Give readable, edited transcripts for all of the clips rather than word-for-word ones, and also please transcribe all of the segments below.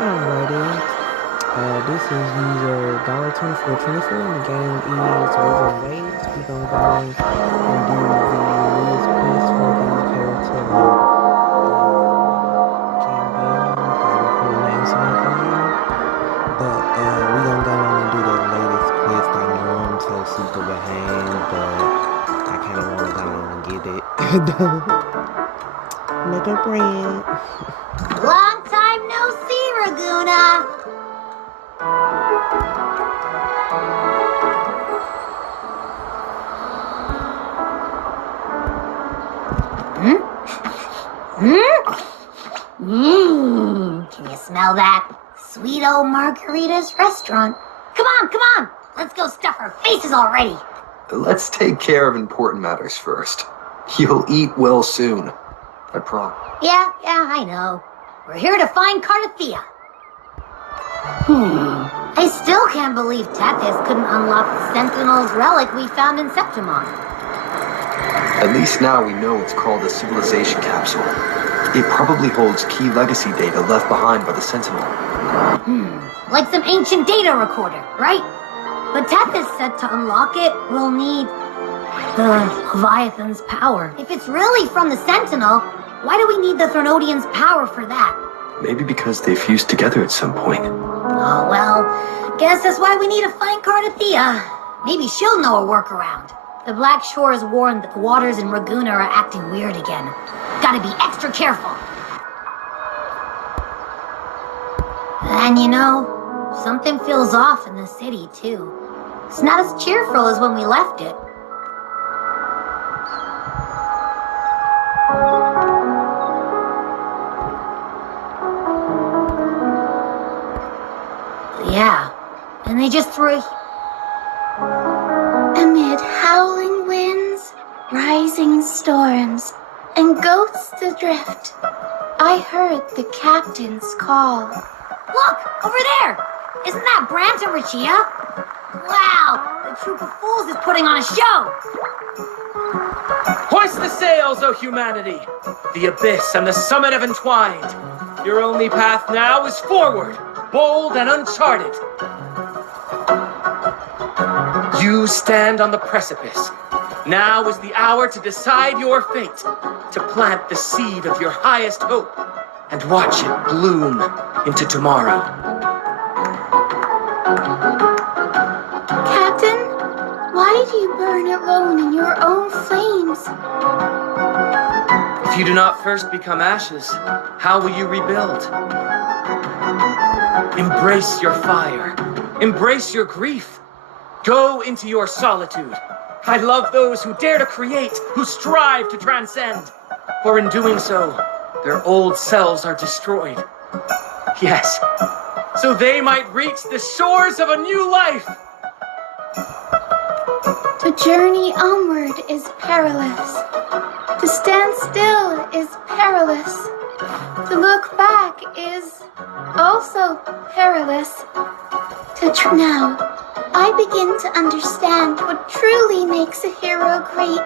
Alrighty. This is user $24.24 and the game is Wuthering Waves. We gonna go and do the newest quest for the character campaign. I'm probably pronouncing it wrong. But we gonna go on and do the latest quest. I know I'm so super behind, but I kinda wanna go on and get it done. Make a bread. Long time no see, Raguna. Can you smell that? Sweet old Margarita's restaurant. Come on. Let's go stuff our faces already. Let's take care of important matters first. You'll eat well soon. I promise. Yeah, I know. We're here to find Cardathea. I still can't believe Tethys couldn't unlock the Sentinel's relic we found in Septimon. At least now we know it's called a civilization capsule. It probably holds key legacy data left behind by the Sentinel. Like some ancient data recorder, right? But Tethys said to unlock it, we'll need the Leviathan's power. If it's really from the Sentinel, why do we need the Thronodian's power for that? Maybe because they fused together at some point. Oh, well, guess that's why we need to find Cardathea. Maybe she'll know a workaround. The Black Shore has warned that the waters in Raguna are acting weird again. Gotta be extra careful. And you know, something feels off in the city, too. It's not as cheerful as when we left it. Yeah, and they just threw Amid howling winds, rising storms, and ghosts adrift, I heard the captain's call. Look, over there! Isn't that Brant and Rachia? Wow, the troop of fools is putting on a show! Hoist the sails, O humanity! The abyss and the summit have entwined. Your only path now is forward, bold and uncharted. You stand on the precipice. Now is the hour to decide your fate, to plant the seed of your highest hope, and watch it bloom into tomorrow. Captain, why do you burn alone in your own flames? If you do not first become ashes, how will you rebuild? Embrace your fire. Embrace your grief. Go into your solitude. I love those who dare to create, who strive to transcend. For in doing so, their old selves are destroyed. Yes, so they might reach the shores of a new life. To journey onward is perilous. To stand still is perilous. To look back is also perilous. Now, I begin to understand what truly makes a hero great.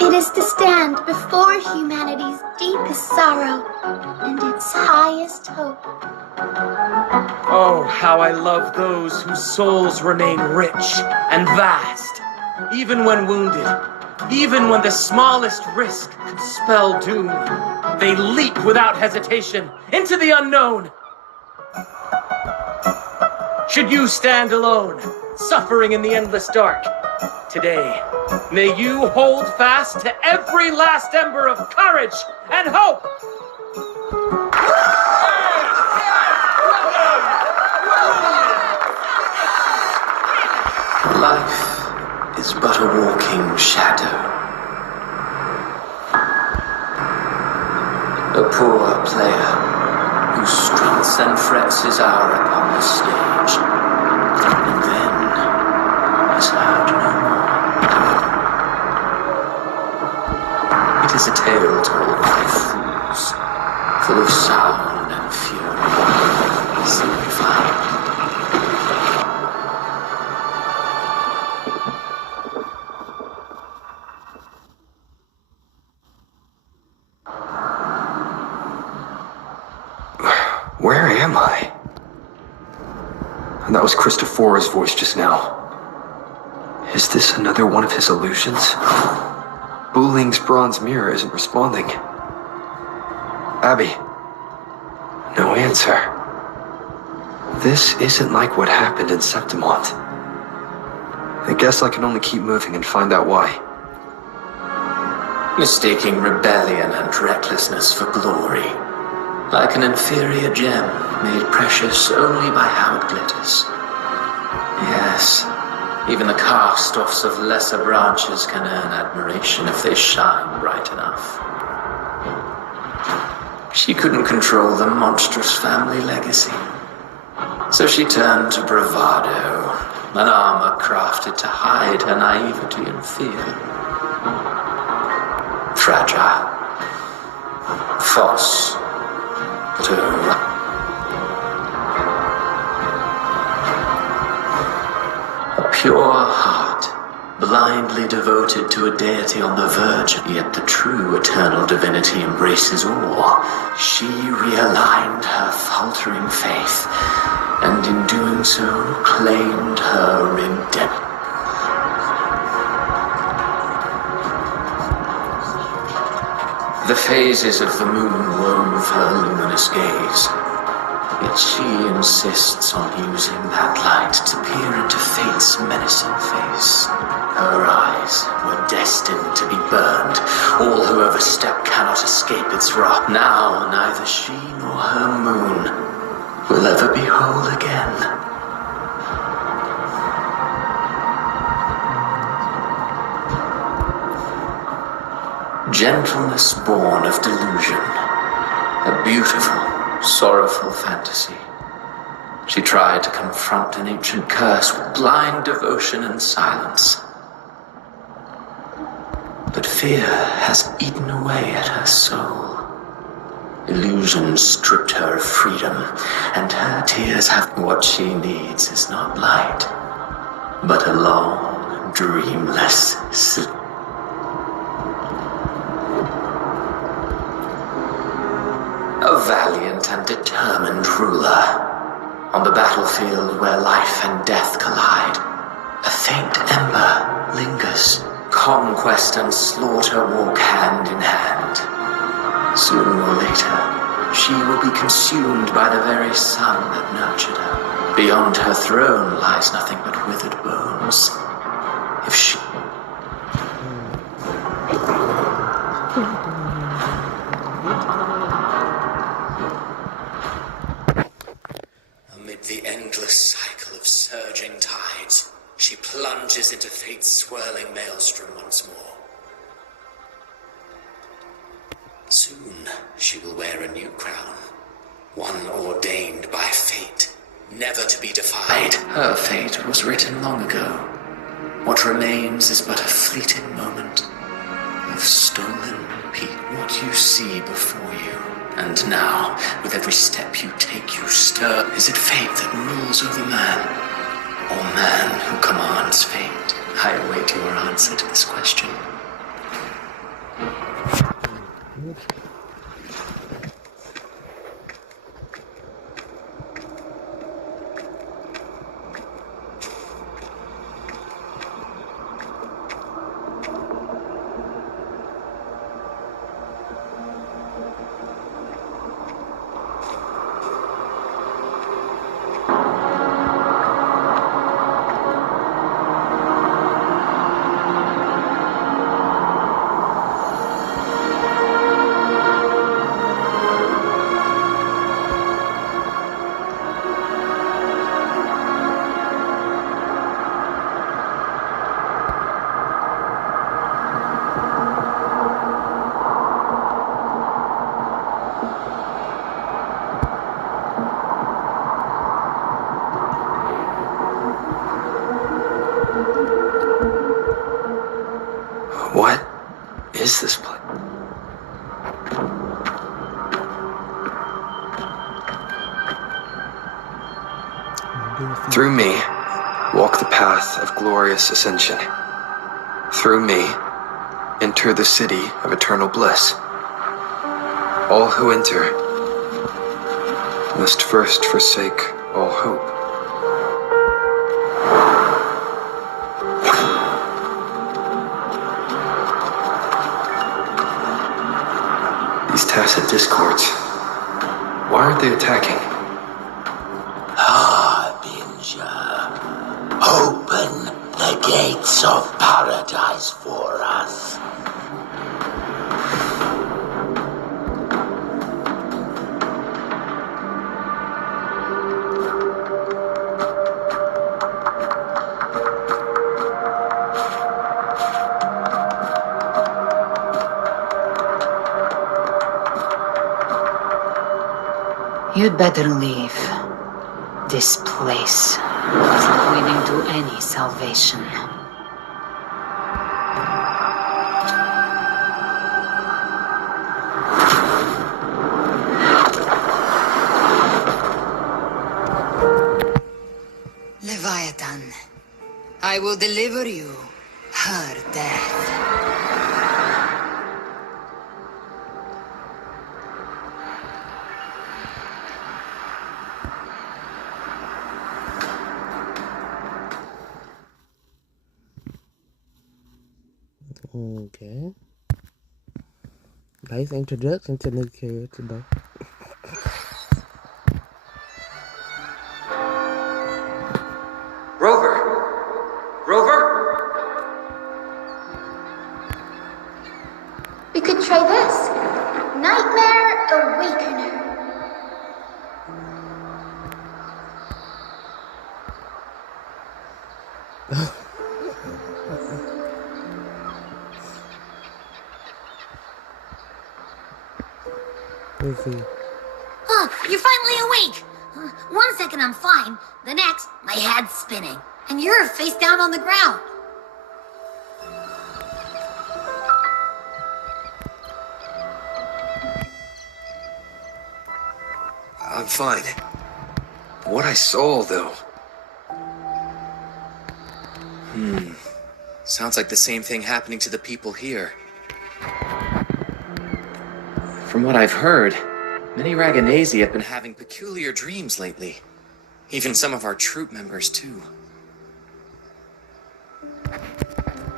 It is to stand before humanity's deepest sorrow and its highest hope. Oh, how I love those whose souls remain rich and vast, even when wounded, even when the smallest risk could spell doom. They leap without hesitation into the unknown. Should you stand alone, suffering in the endless dark, today, may you hold fast to every last ember of courage and hope. Life is but a walking shadow. A poor player whose strengths and frets his hour upon the stage, and then is heard no more. It is a tale told by fools, full of sound and fury, simplified. Where am I? And that was Christophora's voice just now. Is this another one of his illusions? Buling's bronze mirror isn't responding. Abby. No answer. This isn't like what happened in Septimont. I guess I can only keep moving and find out why. Mistaking rebellion and recklessness for glory. Like an inferior gem made precious only by how it glitters. Yes, even the cast-offs of lesser branches can earn admiration if they shine bright enough. She couldn't control the monstrous family legacy. So she turned to bravado, an armor crafted to hide her naivety and fear. Fragile. False. But a pure heart, blindly devoted to a deity on the verge, yet the true eternal divinity embraces all. She realigned her faltering faith, and in doing so, claimed her redemption. The phases of the moon wove her luminous gaze, yet she insists on using that light to peer into fate's menacing face. Her eyes were destined to be burned. All who overstep cannot escape its wrath. Now, neither she nor her moon will ever be whole again. Gentleness born of delusion. A beautiful, sorrowful fantasy. She tried to confront an ancient curse with blind devotion and silence. But fear has eaten away at her soul. Illusion stripped her of freedom, and her tears have... What she needs is not light, but a long, dreamless sleep. A valiant and determined ruler. On the battlefield where life and death collide, a faint ember lingers. Conquest and slaughter walk hand in hand. Sooner or later, she will be consumed by the very sun that nurtured her. Beyond her throne lies nothing but withered bones. If she... Amid the endless cycle of surging tides, she plunges into fate's swirling maelstrom once more. Soon, she will wear a new crown, one ordained by fate, never to be defied. Her fate was written long ago. What remains is but a fleeting moment of stolen peace. What you see before you, and now, with every step you take, you stir. Is it fate that rules over man, or man who commands fate? I await your answer to this question. What is this place? Through me, walk the path of glorious ascension. Through me, enter the city of eternal bliss. All who enter Must first forsake all hope. These tacit discords, why aren't they attacking? Harbinger, open the gates of paradise for us. You'd better leave. This place isn't leading to any salvation. Leviathan, I will deliver you her death. Okay. Nice introduction to the character, though. Rover? We could try this. Nightmare Awakener. Let's see. You're finally awake! 1 second I'm fine, the next, my head's spinning. And you're face down on the ground. I'm fine. What I saw, though. Sounds like the same thing happening to the people here. From what I've heard, many Raganesi have been having peculiar dreams lately. Even some of our troop members, too.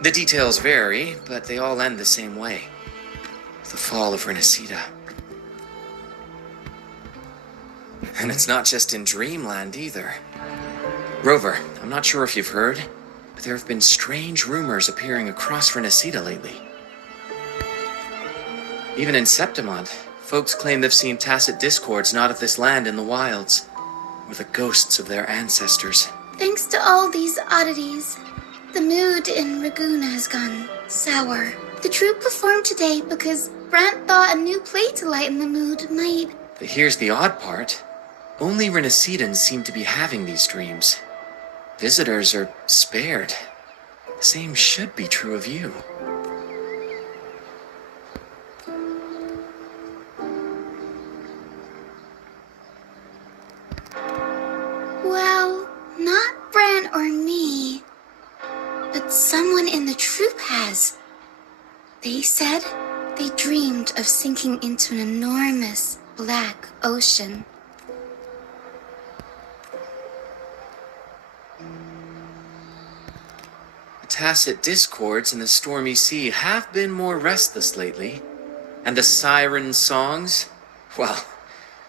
The details vary, but they all end the same way. The fall of RENACITA. And it's not just in Dreamland, either. Rover, I'm not sure if you've heard, but there have been strange rumors appearing across RENACITA lately. Even in Septimont, folks claim they've seen tacit discords not of this land in the wilds, or the ghosts of their ancestors. Thanks to all these oddities, the mood in Ragoon has gone sour. The troupe performed today because Brant thought a new play to lighten the mood might... But here's the odd part. Only Renacitans seem to be having these dreams. Visitors are spared. The same should be true of you. Well, not Bran or me, but someone in the troupe has. They said they dreamed of sinking into an enormous black ocean. The tacit discords in the stormy sea have been more restless lately. And the siren songs, well,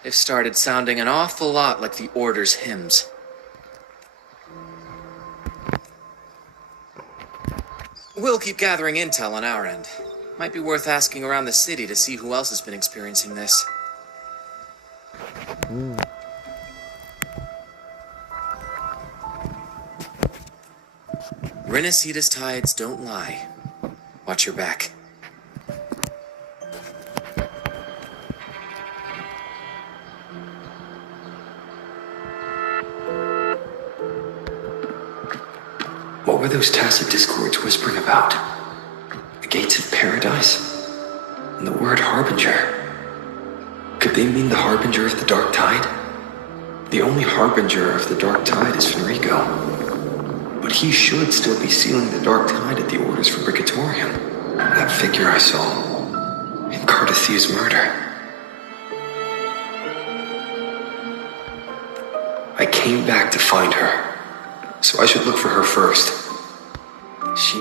they've started sounding an awful lot like the Order's hymns. We'll keep gathering intel on our end. Might be worth asking around the city to see who else has been experiencing this. Renacita's tides don't lie. Watch your back. What were those tacit discords whispering about? The gates of paradise? And the word harbinger? Could they mean the harbinger of the dark tide? The only harbinger of the dark tide is Fenrico. But he should still be sealing the dark tide at the orders for Brigatorium. That figure I saw in Cardathew's murder. I came back to find her, so I should look for her first. She...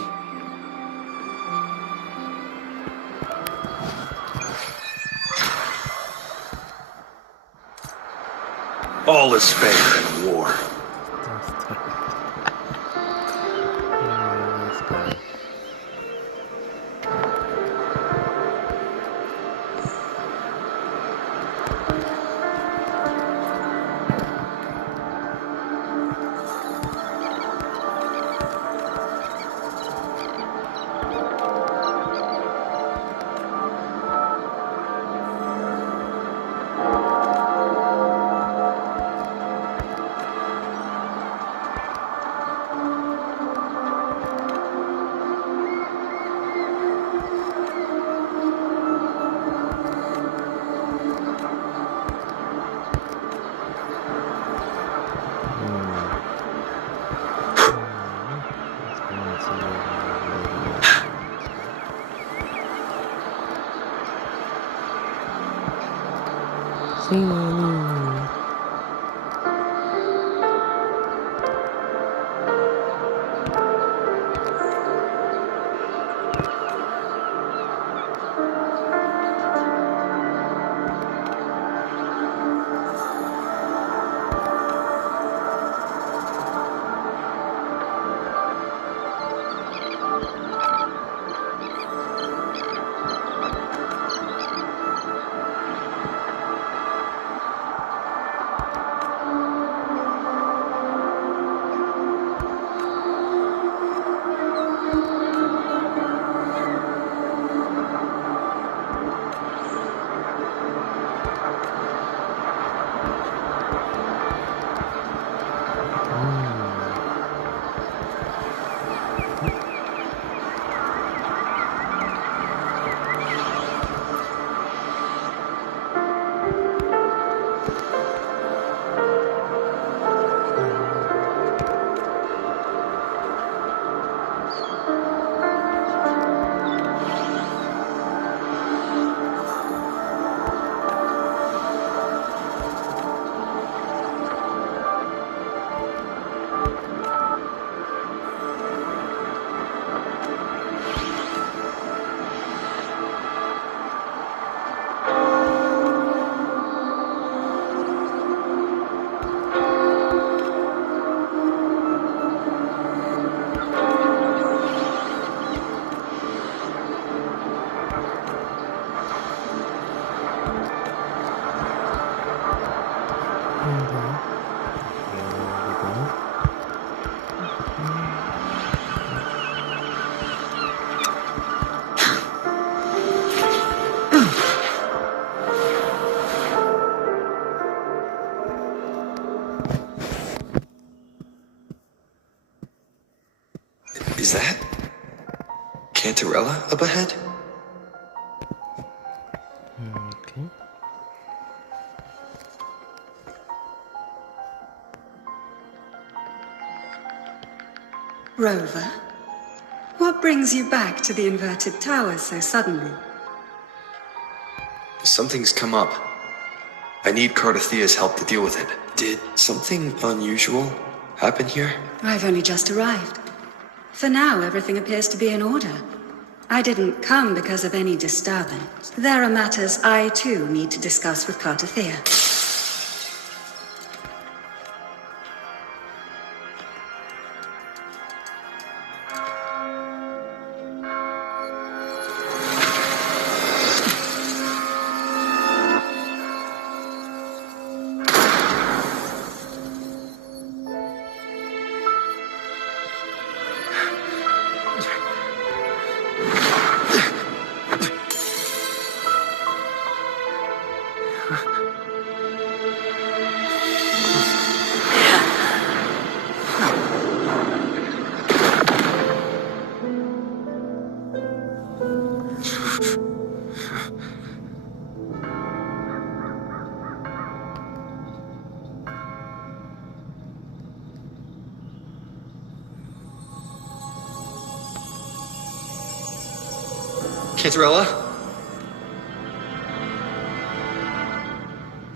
All is fair in war. Let's go. Is that Cantarella up ahead? Okay. Rover, what brings you back to the inverted tower so suddenly? Something's come up. I need Cardathea's help to deal with it. Did something unusual happen here? I've only just arrived. For now, everything appears to be in order. I didn't come because of any disturbance. There are matters I, too, need to discuss with Cardathea. Cantarella?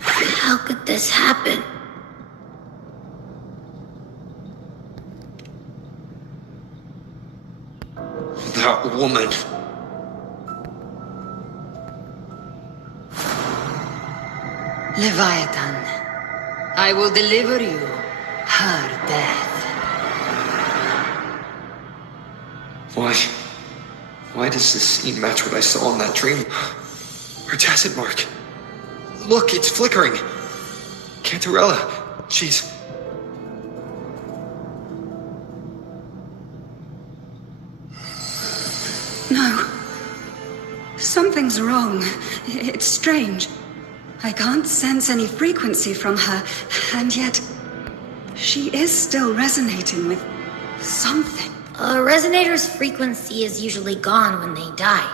How could this happen? that woman. Leviathan, I will deliver you her death. Why does this scene match what I saw in that dream? Her tacit mark. Look, it's flickering. Cantarella, she's... No. Something's wrong. It's strange. I can't sense any frequency from her, and yet she is still resonating with something. A resonator's frequency is usually gone when they die,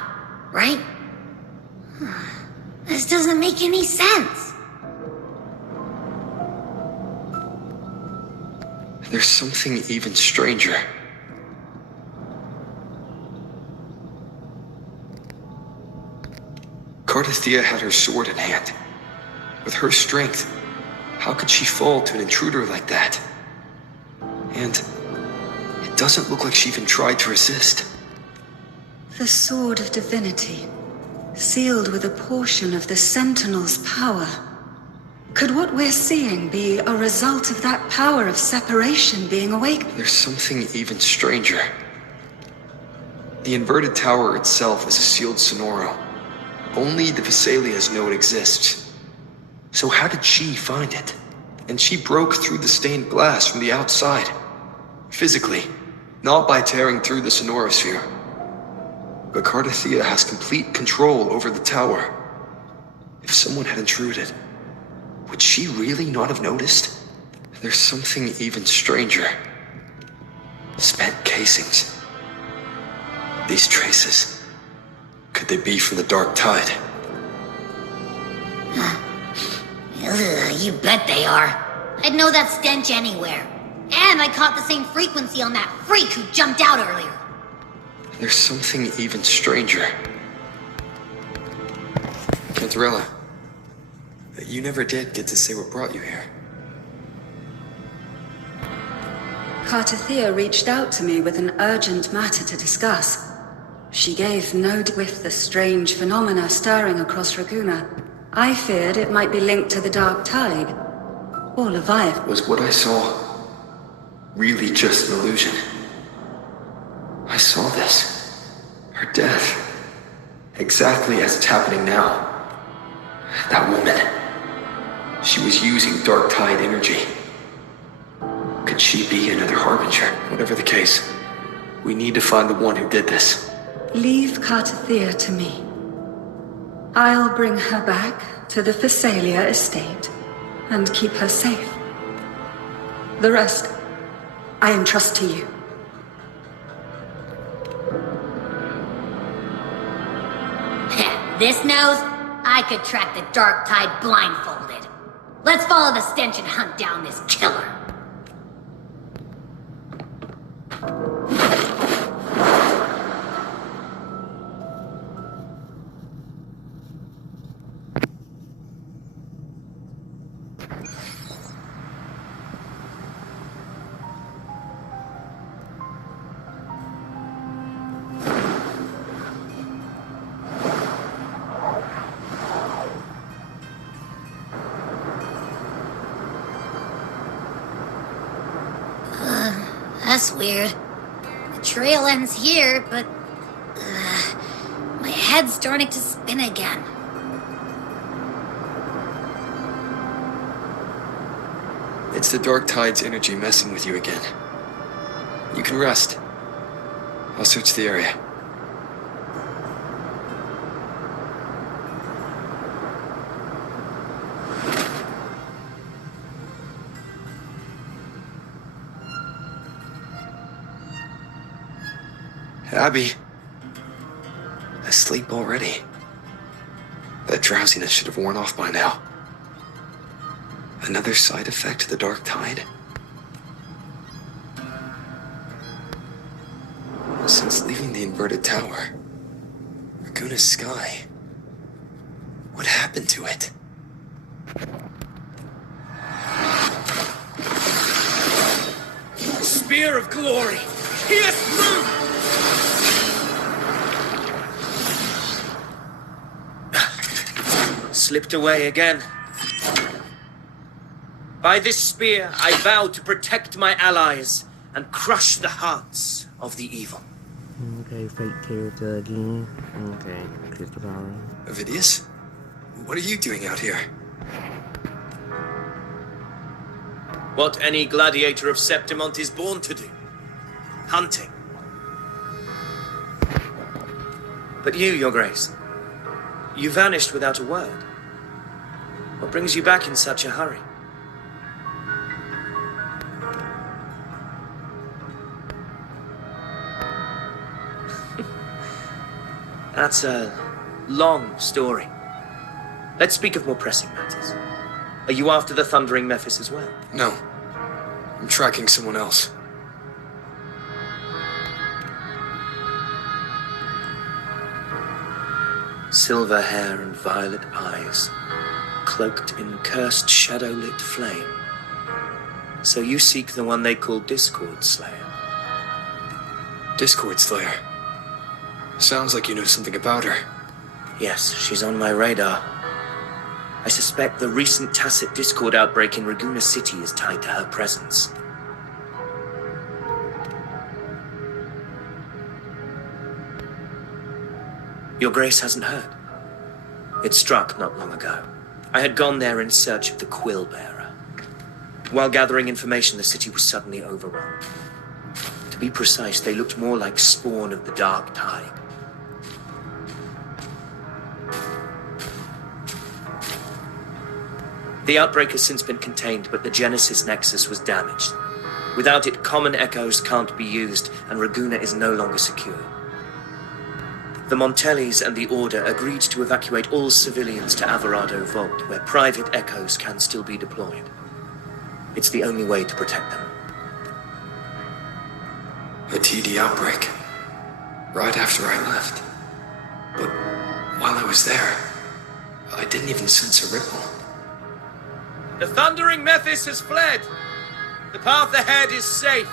right? This doesn't make any sense. There's something even stranger. Cardathea had her sword in hand. With her strength, how could she fall to an intruder like that? And it doesn't look like she even tried to resist. The Sword of Divinity, sealed with a portion of the Sentinel's power. Could what we're seeing be a result of that power of separation being awakened? There's something even stranger. The inverted tower itself is a sealed sonoro. Only the Vesalias know it exists. So how did she find it? And she broke through the stained glass from the outside. Physically, not by tearing through the sonorosphere. But Cardathea has complete control over the tower. If someone had intruded, would she really not have noticed? There's something even stranger. Spent casings. These traces. Could they be from the Dark Tide? You bet they are. I'd know that stench anywhere. And I caught the same frequency on that freak who jumped out earlier. There's something even stranger. Cantarella, you never did get to say what brought you here. Cardathea reached out to me with an urgent matter to discuss. She gave no with the strange phenomena stirring across Raguna. I feared it might be linked to the Dark Tide, or Leviathan. Was what I saw really just an illusion? I saw this. Her death. Exactly as it's happening now. That woman. She was using Dark Tide energy. Could she be another Harbinger? Whatever the case, we need to find the one who did this. Leave Cardathea to me. I'll bring her back to the Phasalia estate and keep her safe. The rest, I entrust to you. This nose, I could track the Dark Tide blindfolded. Let's follow the stench and hunt down this killer. That's weird. The trail ends here, but... my head's starting to spin again. It's the Dark Tide's energy messing with you again. You can rest. I'll search the area. Abby. Asleep already. That drowsiness should have worn off by now. Another side effect of the Dark Tide? Since leaving the inverted tower, Raguna's sky. What happened to it? Spear of glory! Pierce through! slipped away again. By this spear, I vow to protect my allies and crush the hearts of the evil. Okay, fake character again. Okay, Christopher. Ovidius? What are you doing out here? What any gladiator of Septimont is born to do. Hunting. But you, Your Grace, you vanished without a word. What brings you back in such a hurry? That's a long story. Let's speak of more pressing matters. Are you after the Thundering Mephis as well? No. I'm tracking someone else. Silver hair and violet eyes, cloaked in cursed shadow-lit flame. So you seek the one they call Discord Slayer. Discord Slayer. Sounds like you know something about her. Yes, she's on my radar. I suspect the recent tacit Discord outbreak in Raguena City is tied to her presence. Your Grace hasn't heard. It struck not long ago. I had gone there in search of the Quill Bearer. While gathering information, the city was suddenly overrun. To be precise, they looked more like spawn of the Dark Tide. The outbreak has since been contained, but the Genesis Nexus was damaged. Without it, common echoes can't be used, and Raguena is no longer secure. The Montellis and the Order agreed to evacuate all civilians to Averado Vault, where private echoes can still be deployed. It's the only way to protect them. A TD outbreak. Right after I left. But while I was there, I didn't even sense a ripple. The Thundering Mephis has fled! The path ahead is safe!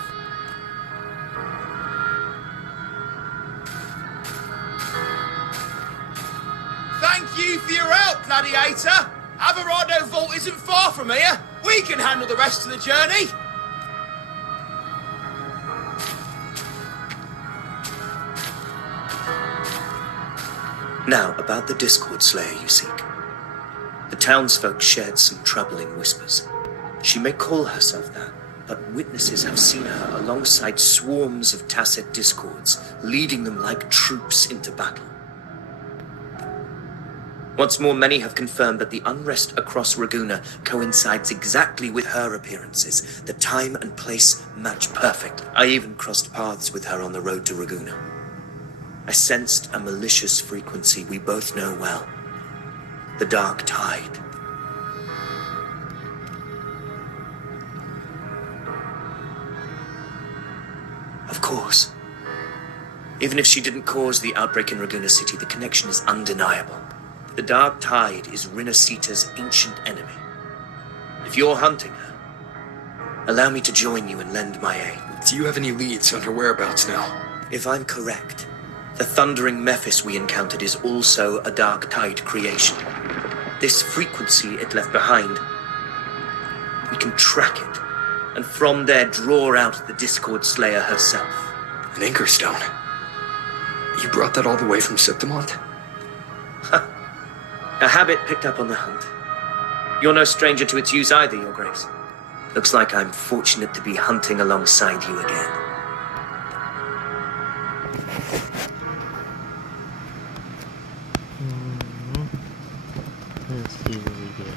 Thank you for your help, Gladiator! Averado Vault isn't far from here! We can handle the rest of the journey! Now, about the Discord Slayer you seek. The townsfolk shared some troubling whispers. She may call herself that, but witnesses have seen her alongside swarms of tacit discords, leading them like troops into battle. Once more, many have confirmed that the unrest across Raguena coincides exactly with her appearances. The time and place match perfectly. I even crossed paths with her on the road to Raguena. I sensed a malicious frequency we both know well. The Dark Tide. Of course. Even if she didn't cause the outbreak in Raguena City, the connection is undeniable. The Dark Tide is RENACITA's ancient enemy. If you're hunting her, allow me to join you and lend my aid. Do you have any leads on her whereabouts now? If I'm correct, the Thundering Mephis we encountered is also a Dark Tide creation. This frequency it left behind, we can track it, and from there draw out the Discord Slayer herself. An anchor stone? You brought that all the way from Septimont? A habit picked up on the hunt. You're no stranger to its use either, Your Grace. Looks like I'm fortunate to be hunting alongside you again. Let's see what we get.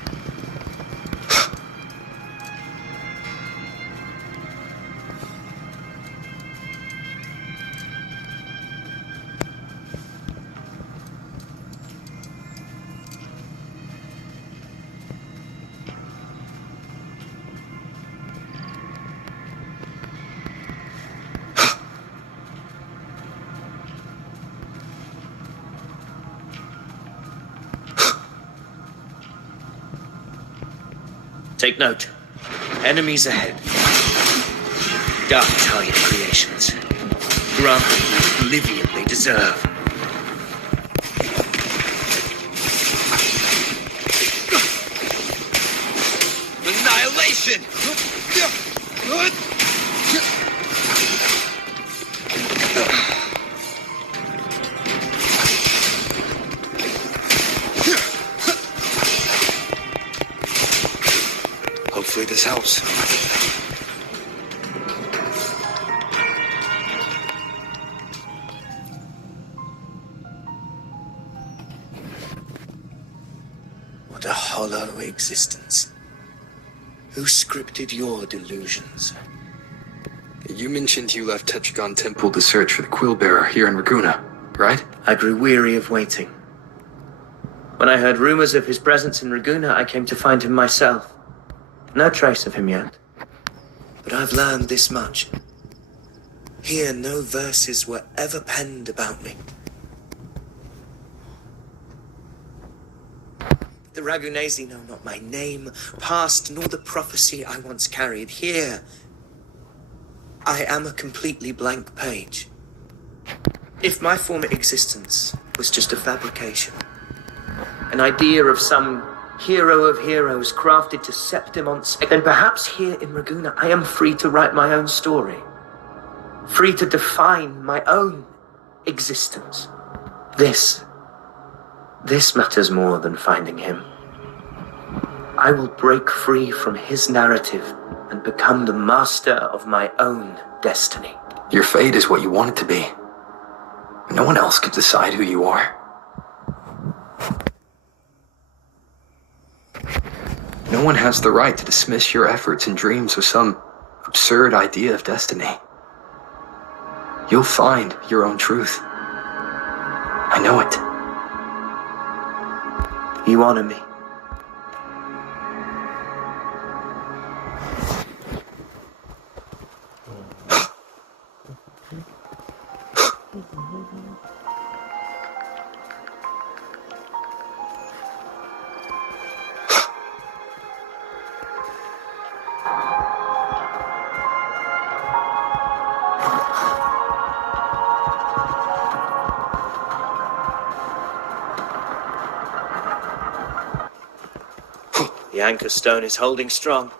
Take note. Enemies ahead. Dark Tide creations. Grant them the oblivion they deserve. Annihilation! Hopefully this helps. What a hollow existence. Who scripted your delusions? You mentioned you left Tetragon Temple to search for the Quill Bearer here in Raguna, right? I grew weary of waiting. When I heard rumors of his presence in Raguna, I came to find him myself. No trace of him yet. But I've learned this much. Here, no verses were ever penned about me. The Ragunesi know not my name, past, nor the prophecy I once carried. Here, I am a completely blank page. If my former existence was just a fabrication, An idea of some hero of heroes crafted to Septimon's, then perhaps here in Raguna I am free to write my own story. Free to define my own existence. This matters more than finding him. I will break free from his narrative and become the master of my own destiny. Your fate is what you want it to be. No one else could decide who you are. No one has the right to dismiss your efforts and dreams with some absurd idea of destiny. You'll find your own truth. I know it. You honor me. The anchor stone is holding strong.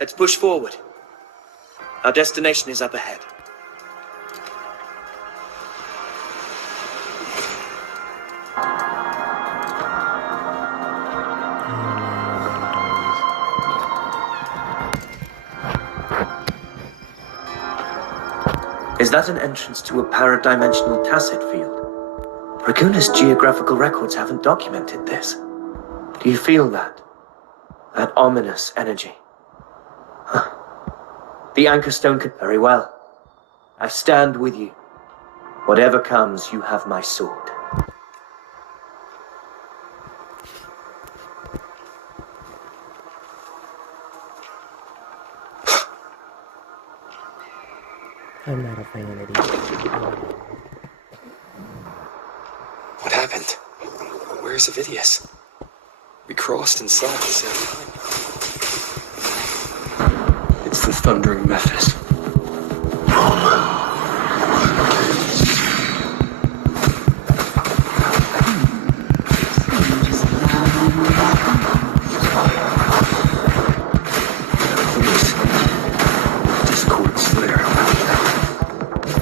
Let's push forward. Our destination is up ahead. Is that an entrance to a paradimensional tacit field? Raguna's geographical records haven't documented this. Do you feel that? That ominous energy? Huh. The anchor stone could very well. I stand with you. Whatever comes, you have my sword. I'm not a fan of these. What happened? Where's Avidius? We crossed and saw at the same time. It's the Thundering Mephis. Discord Slayer.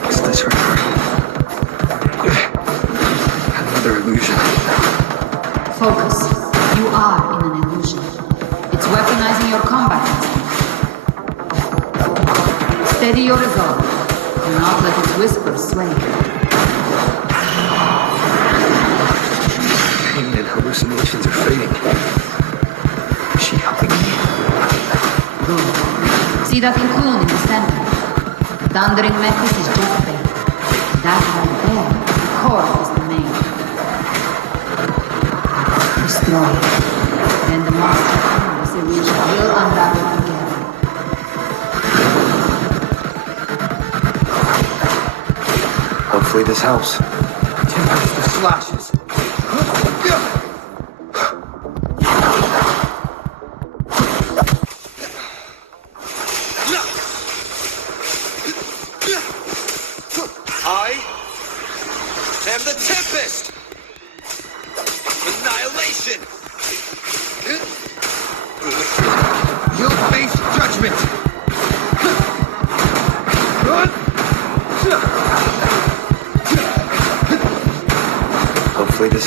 Is this her? Another illusion. Focus. You are in an illusion. It's weaponizing your combat instinct. Steady your resolve. Do not let its whispers sway you. Pain and hallucinations are fading. Is she helping me? Good. See that cocoon in the center? The Thundering Mephis is just there. That right there, the core is the main. Destroy it. Then the monster powers in which will unravel together. Hopefully this helps. The slashes. I am the Tempest! Annihilation! You'll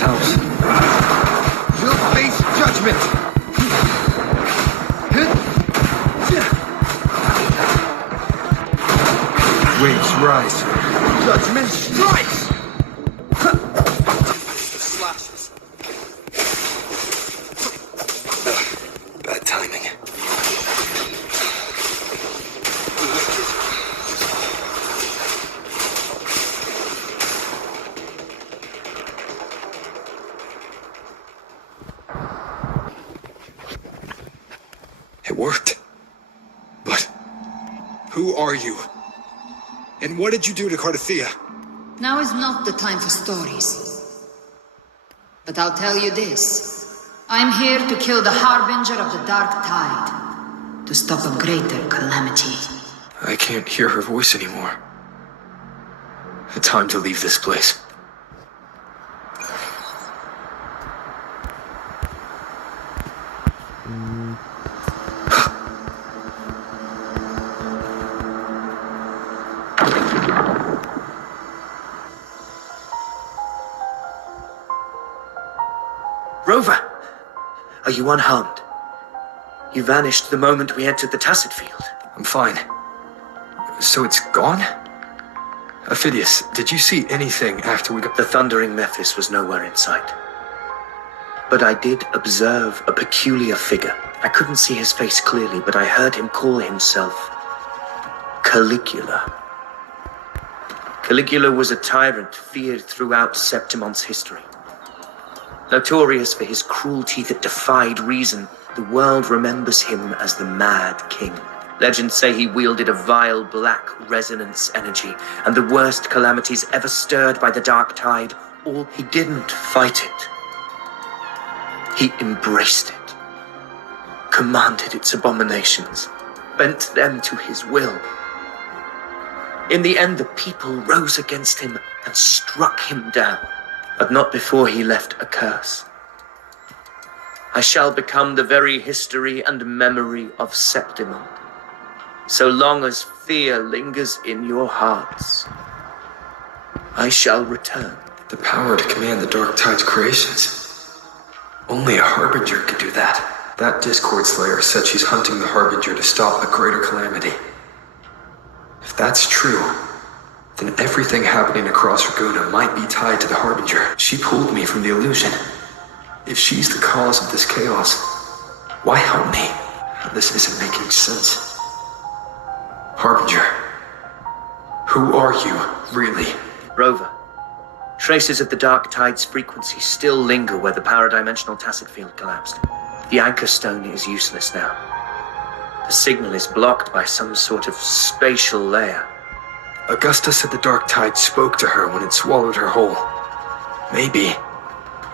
house. You'll face judgment! Waves rise. Judgment strikes! Bad timing. It worked. But who are you? And what did you do to Cardathea? Now is not the time for stories. But I'll tell you this. I'm here to kill the Harbinger of the Dark Tide. To stop a greater calamity. I can't hear her voice anymore. Time to leave this place. Rover! Are you unharmed? You vanished the moment we entered the Tacit Field. I'm fine. So it's gone? Ophidius, did you see anything after we got... The thundering Mephis was nowhere in sight. But I did observe a peculiar figure. I couldn't see his face clearly, but I heard him call himself Caligula. Caligula was a tyrant feared throughout Septimon's history. Notorious for his cruelty that defied reason, the world remembers him as the Mad King. Legends say he wielded a vile black resonance energy, and the worst calamities ever stirred by the Dark Tide, or he didn't fight it. He embraced it, commanded its abominations, bent them to his will. In the end, the people rose against him and struck him down. But not before he left a curse. I shall become the very history and memory of Septimon. So long as fear lingers in your hearts, I shall return. The power to command the Dark Tide's creations. Only a Harbinger could do that. That Discord Slayer said she's hunting the Harbinger to stop a greater calamity. If that's true, then everything happening across Raguna might be tied to the Harbinger. She pulled me from the illusion. If she's the cause of this chaos, why help me? This isn't making sense. Harbinger, who are you, really? Rover, traces of the Dark Tide's frequency still linger where the paradimensional Tacit Field collapsed. The anchor stone is useless now. The signal is blocked by some sort of spatial layer. Augusta said the Dark Tide spoke to her when it swallowed her whole. Maybe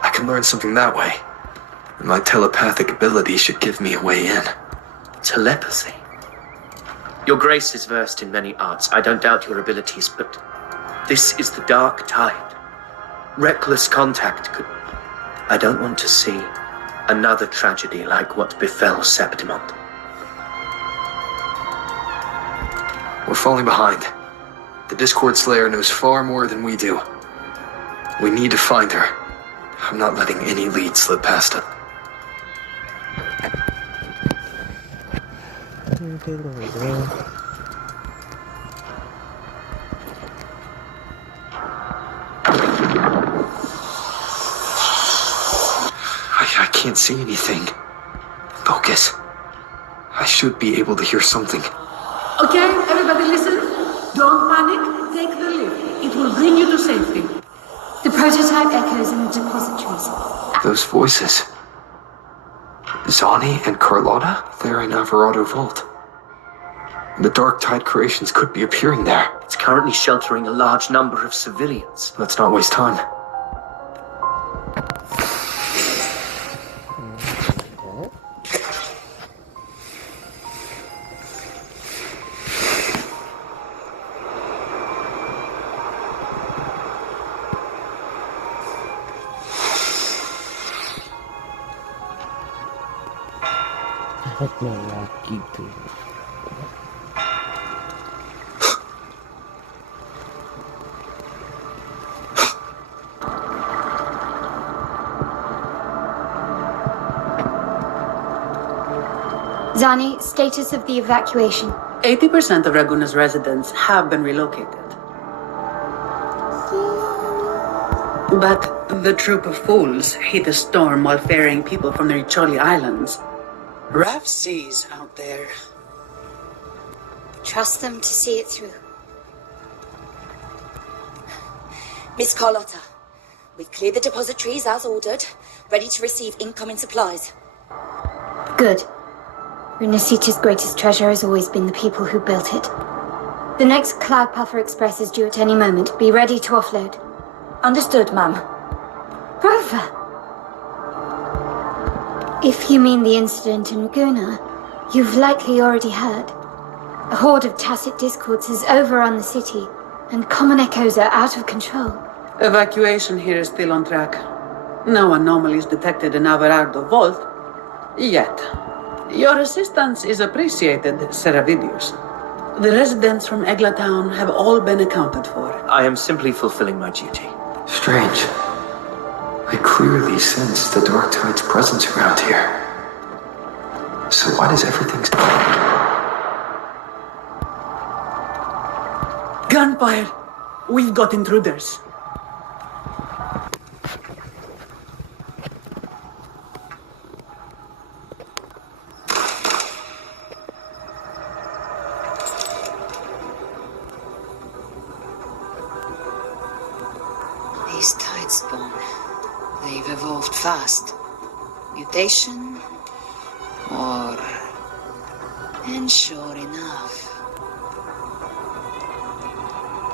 I can learn something that way. And my telepathic ability should give me a way in. Telepathy? Your Grace is versed in many arts. I don't doubt your abilities, but this is the Dark Tide. Reckless contact could... I don't want to see another tragedy like what befell Septimon. We're falling behind. The Discord Slayer knows far more than we do. We need to find her. I'm not letting any lead slip past us. I can't see anything. Focus. I should be able to hear something. Okay, everybody listen. Don't panic. Take the lift. It will bring you to safety. The prototype echoes in the depositories. Those voices. Zani and Carlotta? They're in Alvarado Vault. The Dark Tide creations could be appearing there. It's currently sheltering a large number of civilians. Let's not waste time. Zani, status of the evacuation. 80% of Raguna's residents have been relocated. But the troop of fools hit a storm while ferrying people from the Riccioli Islands. Rough seas out there. Trust them to see it through. Miss Carlotta, we've cleared the depositories as ordered, ready to receive incoming supplies. Good. Renacita's greatest treasure has always been the people who built it. The next Cloud Puffer Express is due at any moment. Be ready to offload. Understood, ma'am. Rover! If you mean the incident in Raguna, you've likely already heard. A horde of tacit discords has overrun the city, and common echoes are out of control. Evacuation here is still on track. No anomalies detected in Averardo Vault. Yet. Your assistance is appreciated, Seravidius. The residents from Egla Town have all been accounted for. I am simply fulfilling my duty. Strange. I clearly sense the Dark Tide's presence around here. So why does everything... Gunfire! We've got intruders. These Tidespawn, they've evolved fast. Mutation? Or... And sure enough...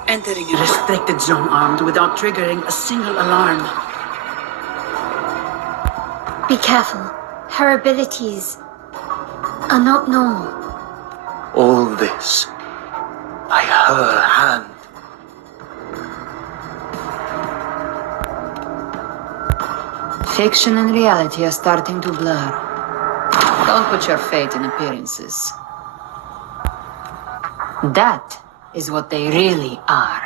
Entering a restricted zone armed without triggering a single alarm. Be careful. Her abilities are not normal. All this by her hand. Fiction and reality are starting to blur. Don't put your faith in appearances. That is what they really are.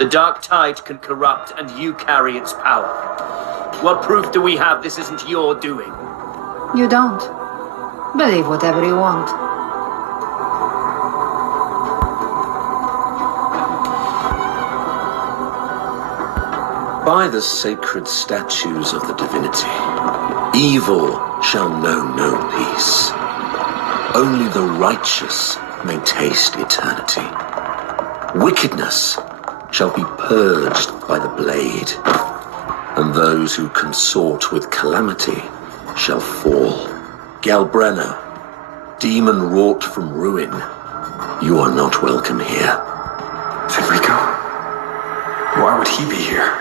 The Dark Tide can corrupt, and you carry its power. What proof do we have this isn't your doing? You don't. Believe whatever you want. By the sacred statues of the divinity, evil shall know no peace. Only the righteous may taste eternity. Wickedness shall be purged by the blade, and those who consort with calamity shall fall. Galbrenna, demon wrought from ruin, you are not welcome here. Fenrico? Why would he be here?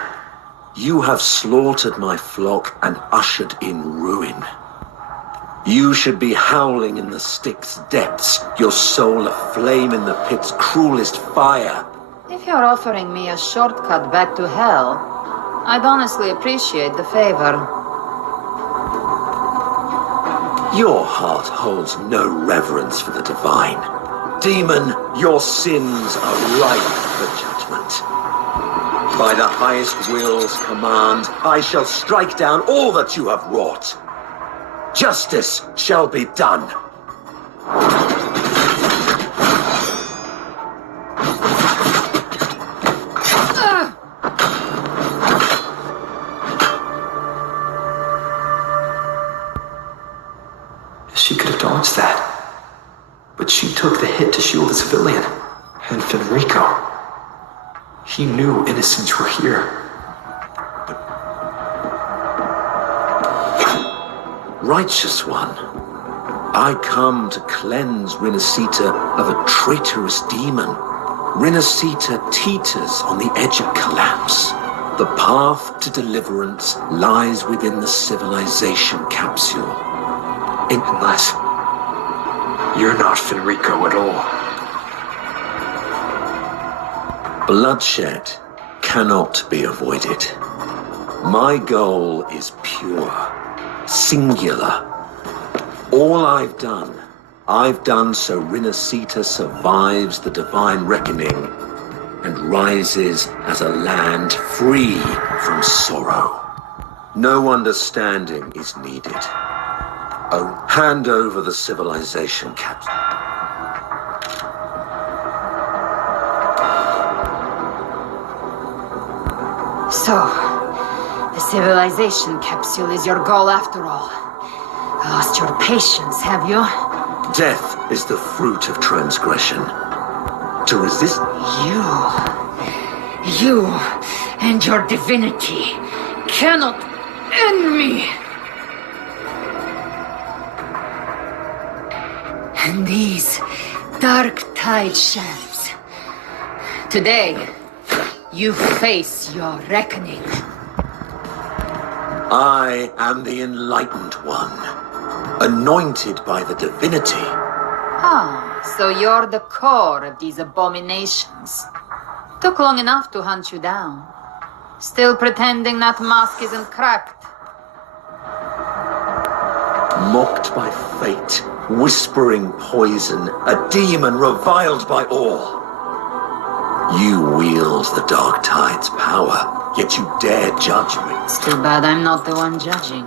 You have slaughtered my flock and ushered in ruin. You should be howling in the Styx depths, your soul aflame in the pit's cruelest fire. If you're offering me a shortcut back to hell, I'd honestly appreciate the favor. Your heart holds no reverence for the divine. Demon, your sins are ripe for judgment. By the highest will's command, I shall strike down all that you have wrought. Justice shall be done. She could have dodged that. But she took the hit to shield a civilian. And Fenrico. He knew innocents were here. Righteous one, I come to cleanse Renacita of a traitorous demon. Renacita teeters on the edge of collapse. The path to deliverance lies within the civilization capsule. Unless you're not Fenrico at all. Bloodshed cannot be avoided. My goal is pure, singular. All I've done so Renacita survives the divine reckoning and rises as a land free from sorrow. No understanding is needed. Oh, hand over the civilization capsule. So, the civilization capsule is your goal after all. Lost your patience, have you? Death is the fruit of transgression. To resist... You and your divinity cannot end me. And these dark tide shelves. Today, you face your reckoning. I am the enlightened one, anointed by the divinity. Ah, so you're the core of these abominations. Took long enough to hunt you down. Still pretending that mask isn't cracked. Mocked by fate, whispering poison, a demon reviled by all. You wield the dark tide's power, yet you dare judge me. It's too bad I'm not the one judging.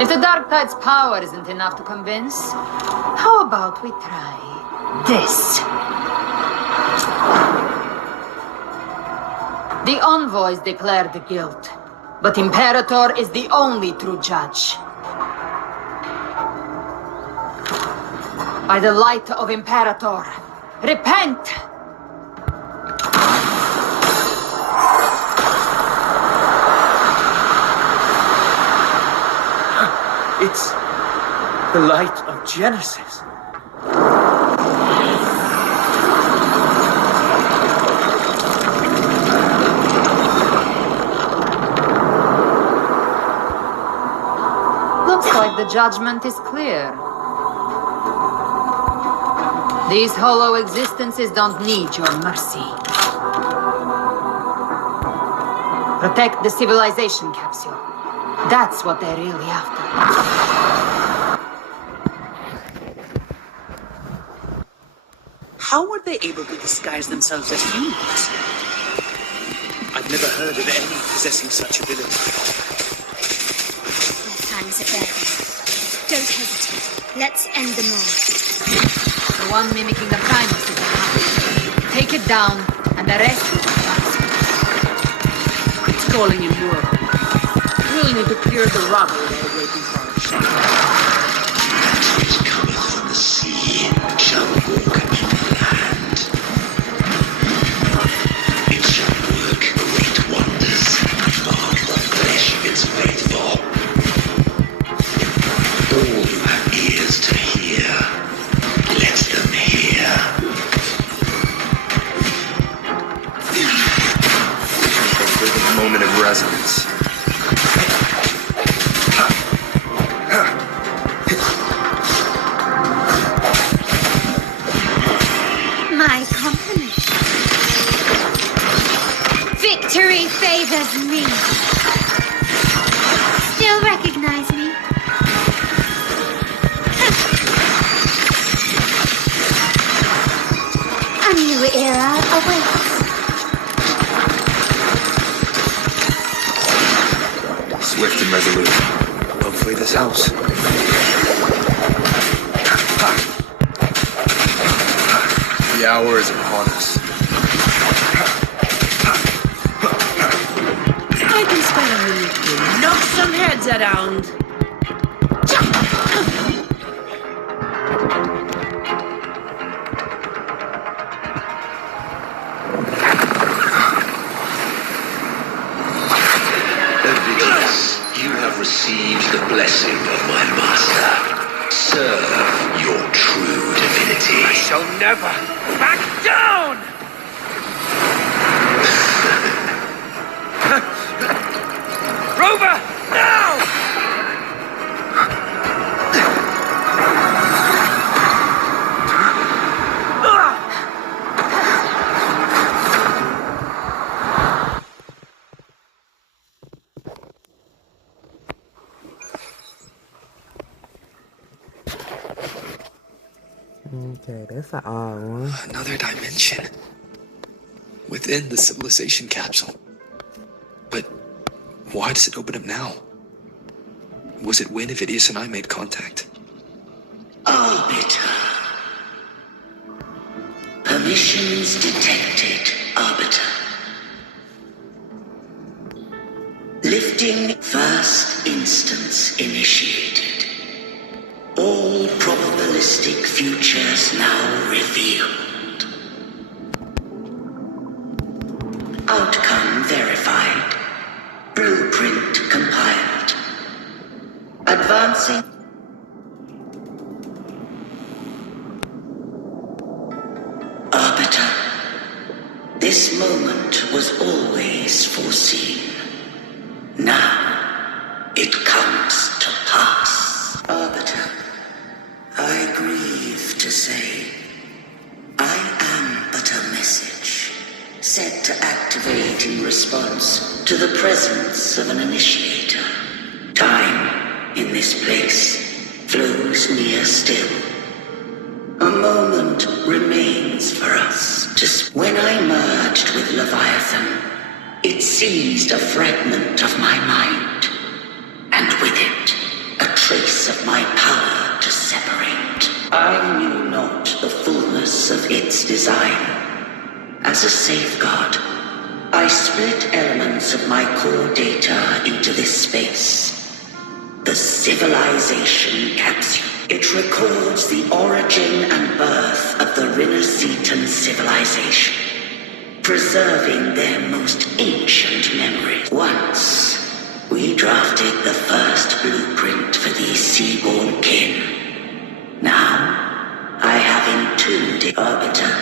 If the dark tide's power isn't enough to convince, how about we try this? The envoys declare the guilt, but Imperator is the only true judge. By the light of Imperator, repent! It's the light of Genesis. Looks like the judgment is clear. These hollow existences don't need your mercy. Protect the civilization capsule. That's what they're really after. How were they able to disguise themselves as humans? I've never heard of any possessing such ability. Their fangs are burning. Don't hesitate. Let's end them all. The one mimicking the primus is the hound. Take it down, and the rest will be fast. It's calling in more. We'll need to clear the rubble while waiting for our ship. That which cometh from the sea shall walk upon the land. It shall work great wonders, mark the flesh of its faithful. All who have ears to hear, let them hear. A moment of resonance. My compliments. Victory favors me. Still recognize me? A new era awaits. Swift and resolute. Hopefully this helps. The hour is upon us. I can spare a minute to knock some heads around. You have received the blessing of my master. Serve your true divinity. I shall never back down! Rover, now! Okay, that's an odd one. Another dimension. Within the civilization capsule. But why does it open up now? Was it when Avidius and I made contact? Arbiter. Permissions detected, Arbiter. Lifting first instance initiated. All probabilistic futures now revealed. Outcome verified. Blueprint compiled. Advancing. Arbiter. This moment was always foreseen. Now, it comes to pass. Arbiter, I grieve to say, I am but a message, set to activate in response to the presence of an initiator. Time, in this place, flows near still. A moment remains for us when I merged with Leviathan, it seized a fragment of my mind, and with it, a trace of my power to separate. I knew not the fullness of its design. As a safeguard, I split elements of my core data into this space. The civilization capsule. It records the origin and birth of the RENACITAN civilization, preserving their most ancient memories. Once, we drafted the first blueprint for these seaborn kin. Now, I have entombed it, Arbiter.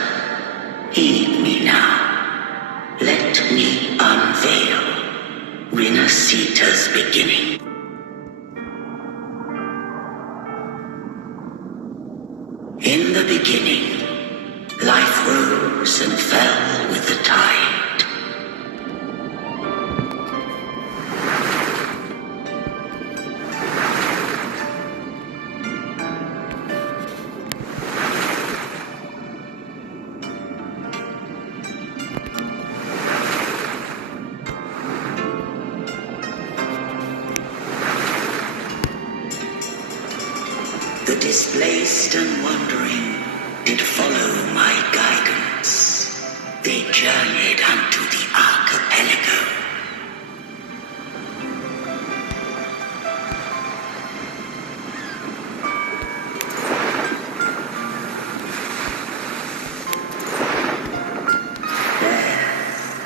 Heed me now. Let me unveil RENACITA's beginning. In the beginning, life rose and fell with the tide. The displaced and wandering did follow my guidance. They journeyed unto the archipelago. There,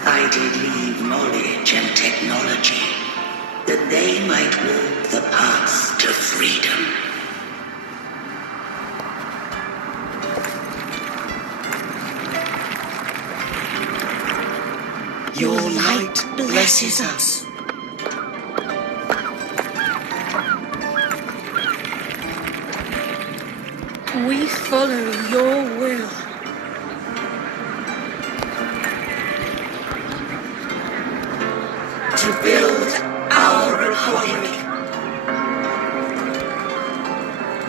I did leave knowledge and technology, that they might walk the paths to freedom. Your light blesses us. We follow your will. To build our republic.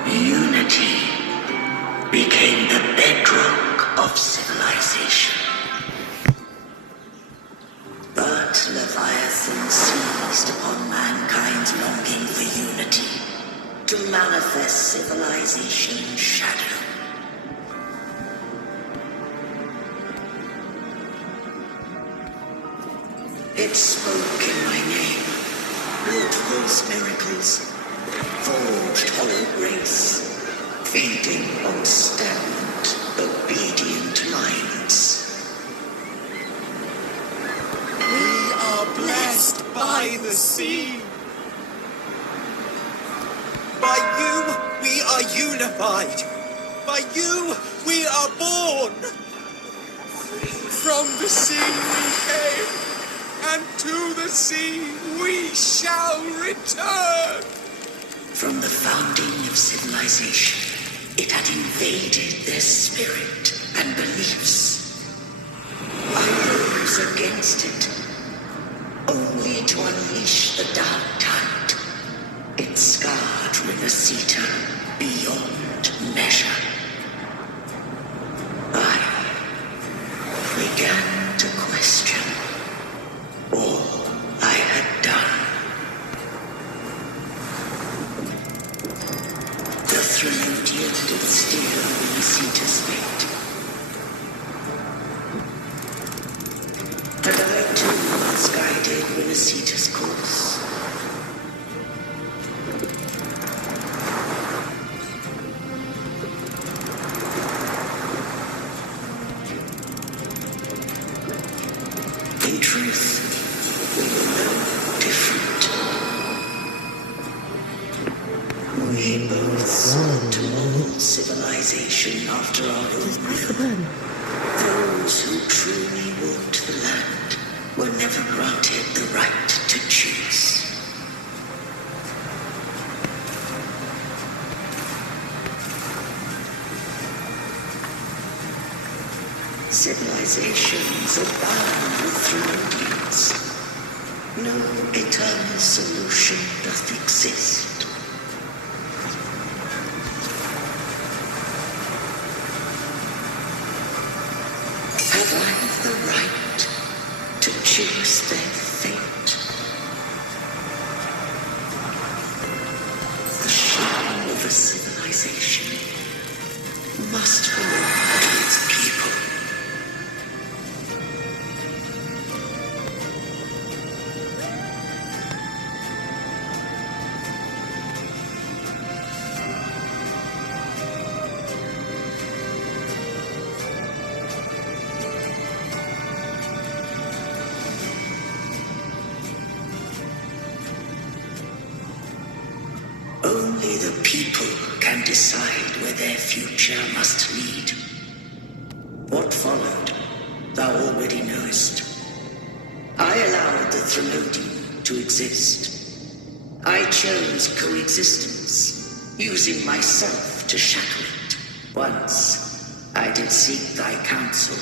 Unity became the bedrock of civilization. But Leviathan seized upon mankind's longing for unity, to manifest civilization's shadow. It spoke in my name, wrought false miracles, forged hollow grace, feeding on stagnant, obedient minds. We are blessed by the sea. By you, we are unified. By you, we are born. From the sea we came, and to the sea we shall return. From the founding of civilization, it had invaded their spirit and beliefs. I rose against it, only to unleash the dark tide. It scarred RENACITA beyond measure. I began to question all I had done. civilization after our own will. Those who truly walked the land were never granted the right to choose. Civilizations are bound with Thermodians. No eternal solution doth exist. Have I the right to choose their fate? The shame of a civilization must belong to its people. Only the people can decide where their future must lead. What followed, thou already knowest. I allowed the Thermodian to exist. I chose coexistence, using myself to shackle it. Once, I did seek thy counsel.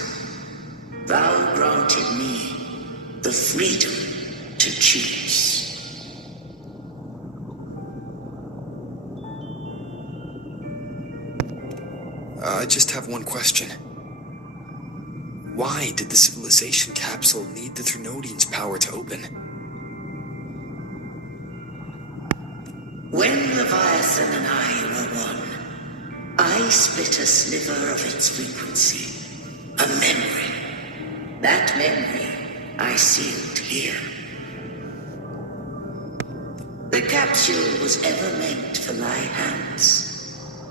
Thou granted me the freedom to choose. I just have one question. Why did the civilization capsule need the Thermodian's power to open? When Leviathan and I were one, I split a sliver of its frequency. A memory. That memory I sealed here. The capsule was ever meant for my hands.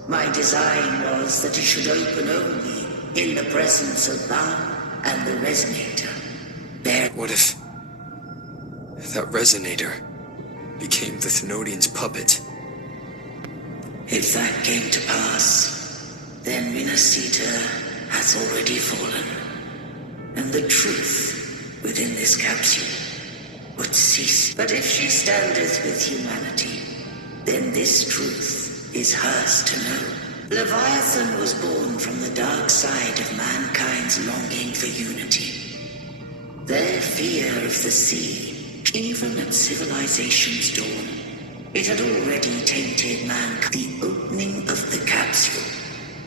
My design was that it should open only in the presence of thou and the resonator. What if that resonator became the Thermodian's puppet? If that came to pass, then RENACITA has already fallen, and the truth within this capsule would cease. But if she standeth with humanity, then this truth is hers to know. Leviathan was born from the dark side of mankind's longing for unity. Their fear of the sea, even at civilization's dawn, it had already tainted mankind. The opening of the capsule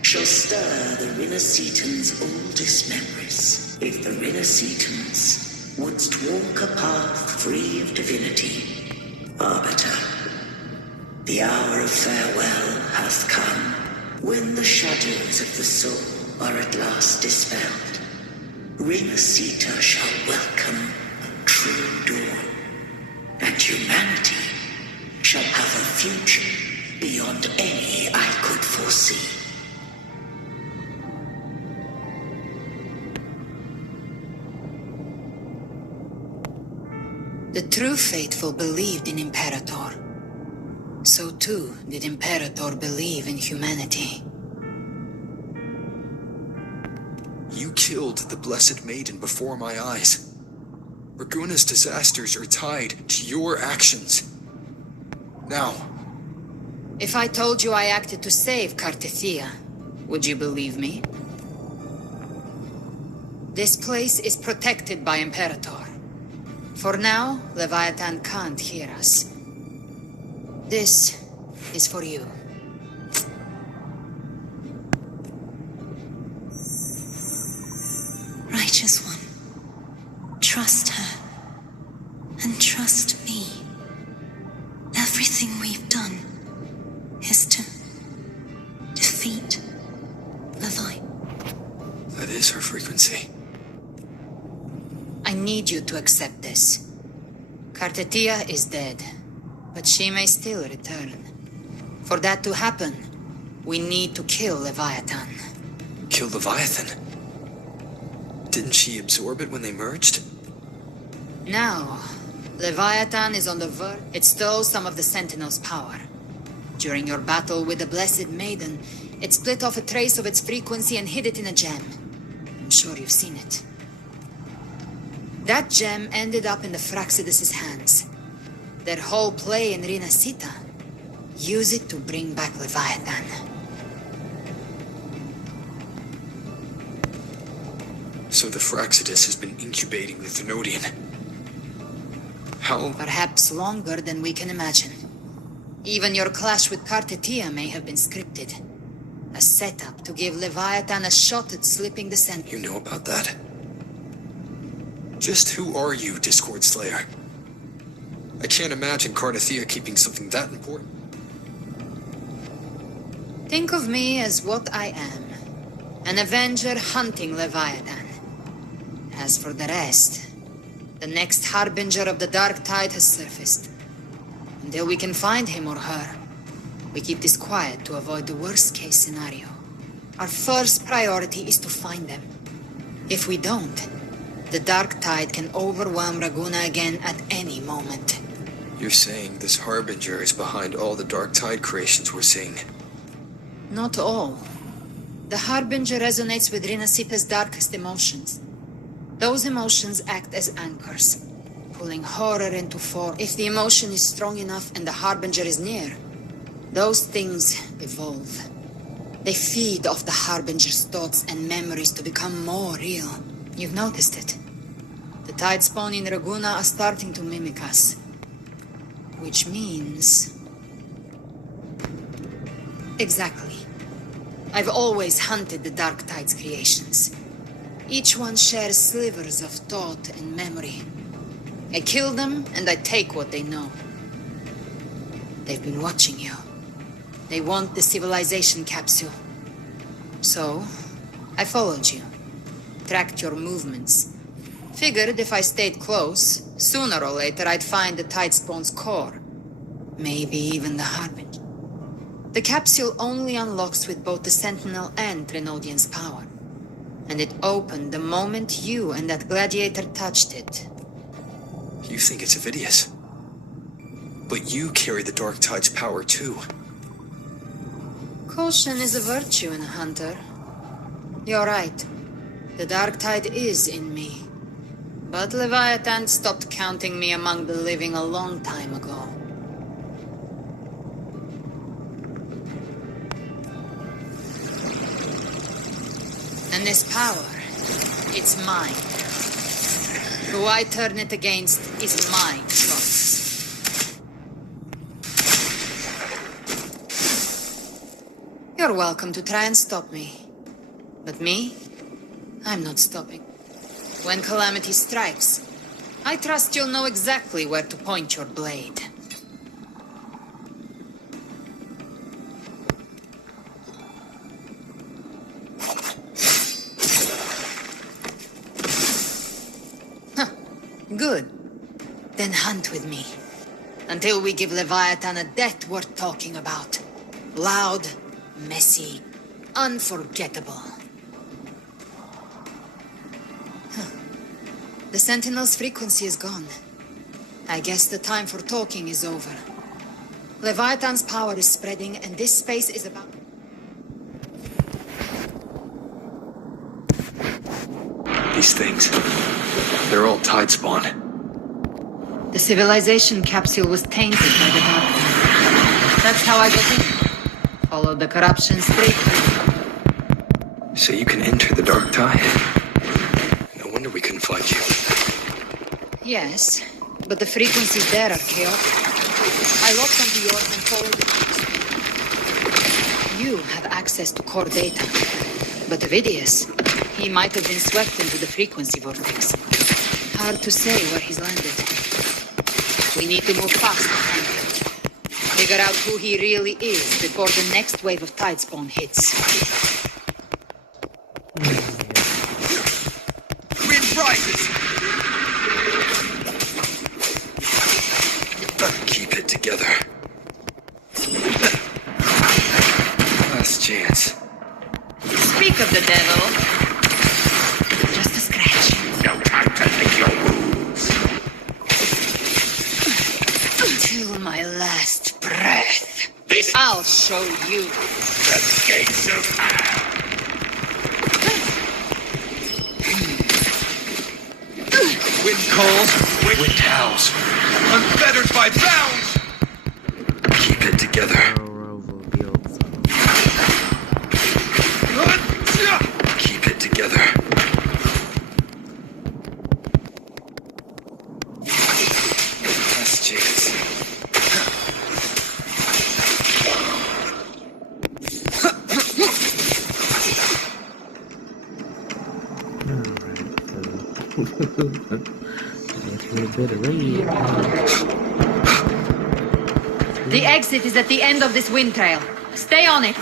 shall stir the Renacitans' oldest memories. If the Renacitans wouldst walk a path free of divinity, Arbiter, the hour of farewell hath come, when the shadows of the soul are at last dispelled. RENACITA shall welcome a true dawn, and humanity shall have a future beyond any I could foresee. The true faithful believed in Imperator. So too did Imperator believe in humanity. You killed the Blessed Maiden before my eyes. Raguna's disasters are tied to your actions. Now. If I told you I acted to save Cartethia, would you believe me? This place is protected by Imperator. For now, Leviathan can't hear us. This is for you. Righteous One, trust her, and trust me. Everything we've done is to defeat Levi. That is her frequency. I need you to accept this. Cartethia is dead, but she may still return. For that to happen, we need to kill Leviathan. Kill Leviathan? Didn't she absorb it when they merged? Now, Leviathan is on the verge. It stole some of the Sentinel's power. During your battle with the Blessed Maiden, it split off a trace of its frequency and hid it in a gem. I'm sure you've seen it. That gem ended up in the Fraxidus' hands. Their whole play in RENACITA. Use it to bring back Leviathan. So the Fraxidus has been incubating the Thenodian. How? Perhaps longer than we can imagine. Even your clash with Kartetia may have been scripted. A setup to give Leviathan a shot at slipping the scent. You know about that? Just who are you, Discord Slayer? I can't imagine Kartetia keeping something that important. Think of me as what I am. An Avenger hunting Leviathan. As for the rest, the next Harbinger of the Dark Tide has surfaced. Until we can find him or her, we keep this quiet to avoid the worst-case scenario. Our first priority is to find them. If we don't, the Dark Tide can overwhelm Raguna again at any moment. You're saying this Harbinger is behind all the Dark Tide creations we're seeing? Not all. The Harbinger resonates with RENACITA's darkest emotions. Those emotions act as anchors, pulling horror into form. If the emotion is strong enough and the Harbinger is near, those things evolve. They feed off the Harbinger's thoughts and memories to become more real. You've noticed it. The Tide spawn in Raguna are starting to mimic us. Which means... Exactly. I've always hunted the Dark Tide's creations. Each one shares slivers of thought and memory. I kill them, and I take what they know. They've been watching you. They want the civilization capsule. So, I followed you. Tracked your movements. Figured if I stayed close, sooner or later I'd find the Tidespawn's core. Maybe even the Harbinger. The capsule only unlocks with both the Sentinel and Thenodian's power. And it opened the moment you and that gladiator touched it. You think it's Avidius. But you carry the Dark Tide's power too. Caution is a virtue in a hunter. You're right. The Dark Tide is in me. But Leviathan stopped counting me among the living a long time ago. And this power, it's mine. Who I turn it against is my choice. You're welcome to try and stop me. But me? I'm not stopping. When calamity strikes, I trust you'll know exactly where to point your blade. Good. Then hunt with me. Until we give Leviathan a death worth talking about. Loud, messy, unforgettable. The Sentinel's frequency is gone. I guess the time for talking is over. Leviathan's power is spreading, and this space is about... These things, they're all Tidespawn. The civilization capsule was tainted by the Dark Tide. That's how I got in. Followed the corruption straight through. So you can enter the Dark Tide? No wonder we couldn't find you. Yes, but the frequencies there are chaotic. I locked onto yours and followed it. You have access to core data. But Avidius, he might have been swept into the frequency vortex. Hard to say where he's landed. We need to move fast to find him. Figure out who he really is before the next wave of Tidespawn hits. Wind rises! Keep it together. Last chance. Speak of the devil. Just a scratch. No time to lick your wounds. Until my last breath. This Out! show you. The gates of hell! Wind calls, wind howls. Unfettered by bounds! Keep it together. Keep it together. Last chance. The exit is at the end of this wind trail. Stay on it.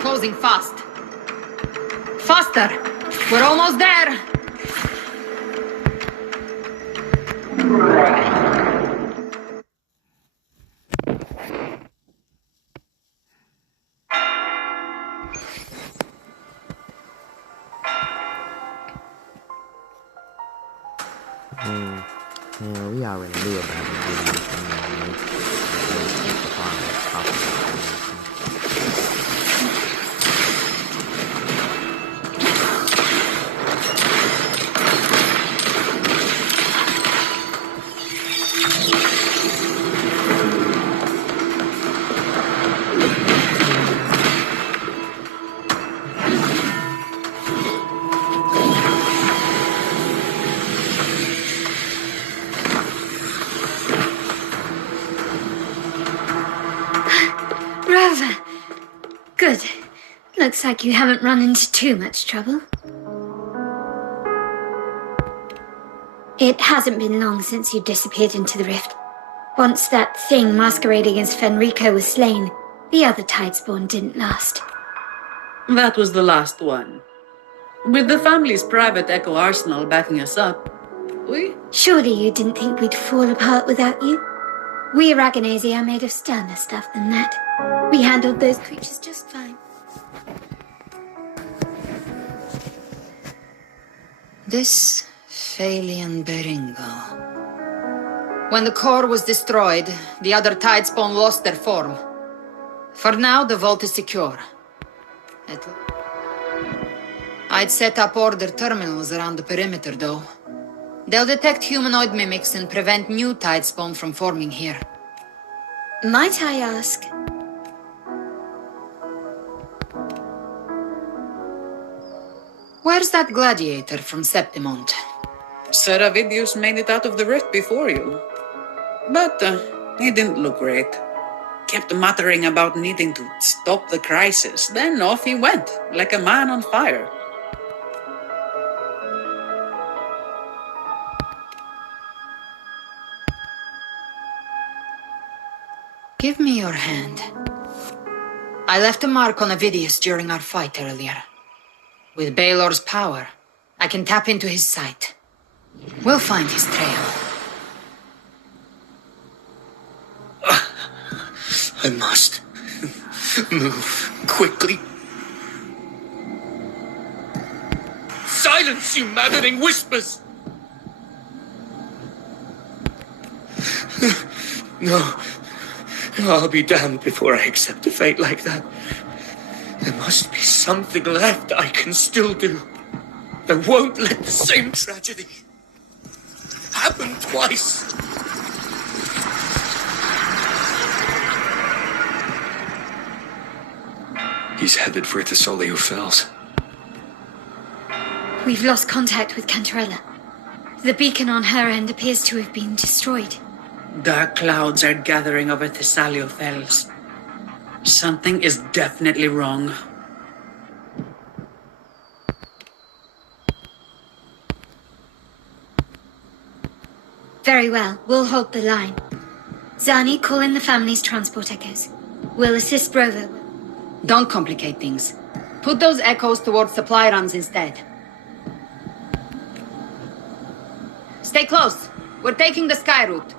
Closing fast. Faster! We're almost there! Yeah, we already knew about it. Good. Looks like you haven't run into too much trouble. It hasn't been long since you disappeared into the rift. Once that thing masquerading as Fenrico was slain, the other Tidespawn didn't last. That was the last one. With the family's private echo arsenal backing us up, we... Surely you didn't think we'd fall apart without you? We Raganazi are made of sterner stuff than that. We handled those creatures just fine. This Phalian Beringo. When the core was destroyed, the other Tidespawn lost their form. For now, the vault is secure. I'd set up order terminals around the perimeter, though. They'll detect humanoid mimics and prevent new Tidespawn from forming here. Might I ask? Where's that gladiator from Septimont? Seravidius made it out of the rift before you. But he didn't look great. Kept muttering about needing to stop the crisis. Then off he went, like a man on fire. Give me your hand. I left a mark on Avidius during our fight earlier. With Baelor's power, I can tap into his sight. We'll find his trail. I must move quickly. Silence, you maddening whispers! No, I'll be damned before I accept a fate like that. There must be something left I can still do. I won't let the same tragedy happen twice. He's headed for Thessalio Fells. We've lost contact with Cantarella. The beacon on her end appears to have been destroyed. Dark clouds are gathering over Thessalio Fells. Something is definitely wrong. Very well. We'll hold the line. Zani, call in the family's transport echoes. We'll assist Rover. Don't complicate things. Put those echoes towards supply runs instead. Stay close. We're taking the sky route.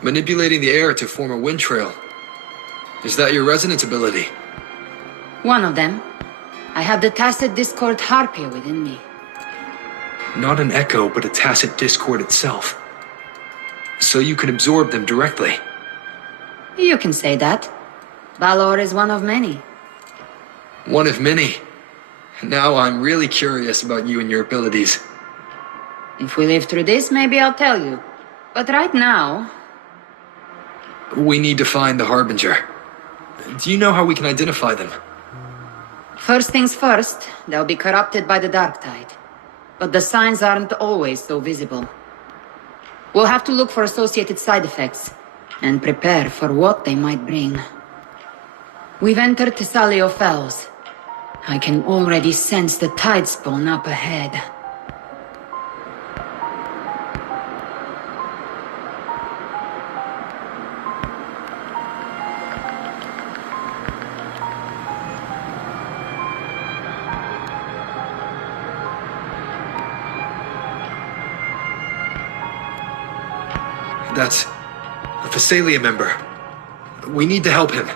Manipulating the air to form a wind trail. Is that your resonance ability? One of them. I have the tacit discord harpia within me. Not an echo, but a tacit discord itself. So you can absorb them directly. You can say that. Valor is one of many. One of many. Now I'm really curious about you and your abilities. If we live through this, maybe I'll tell you. But right now... We need to find the Harbinger. Do you know how we can identify them? First things first, they'll be corrupted by the dark tide. But the signs aren't always so visible. We'll have to look for associated side effects, and prepare for what they might bring. We've entered Thessalio Fells. I can already sense the tide spawn up ahead. That's a Thessalia member. We need to help him.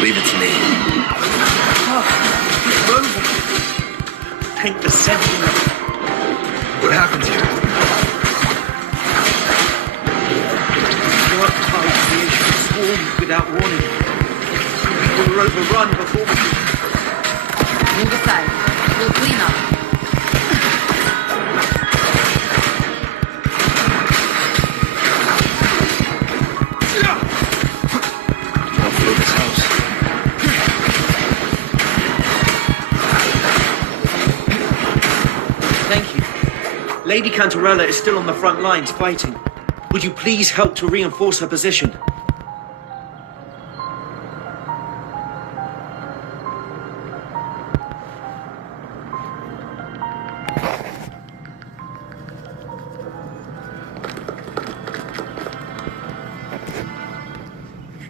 Leave it to me. Paint the sentinel. What happened here? Dark tide creation swarmed without warning. We were overrun before we could... Move aside. We'll clean up. I'll fill this house. Thank you. Lady Cantarella is still on the front lines fighting. Would you please help to reinforce her position?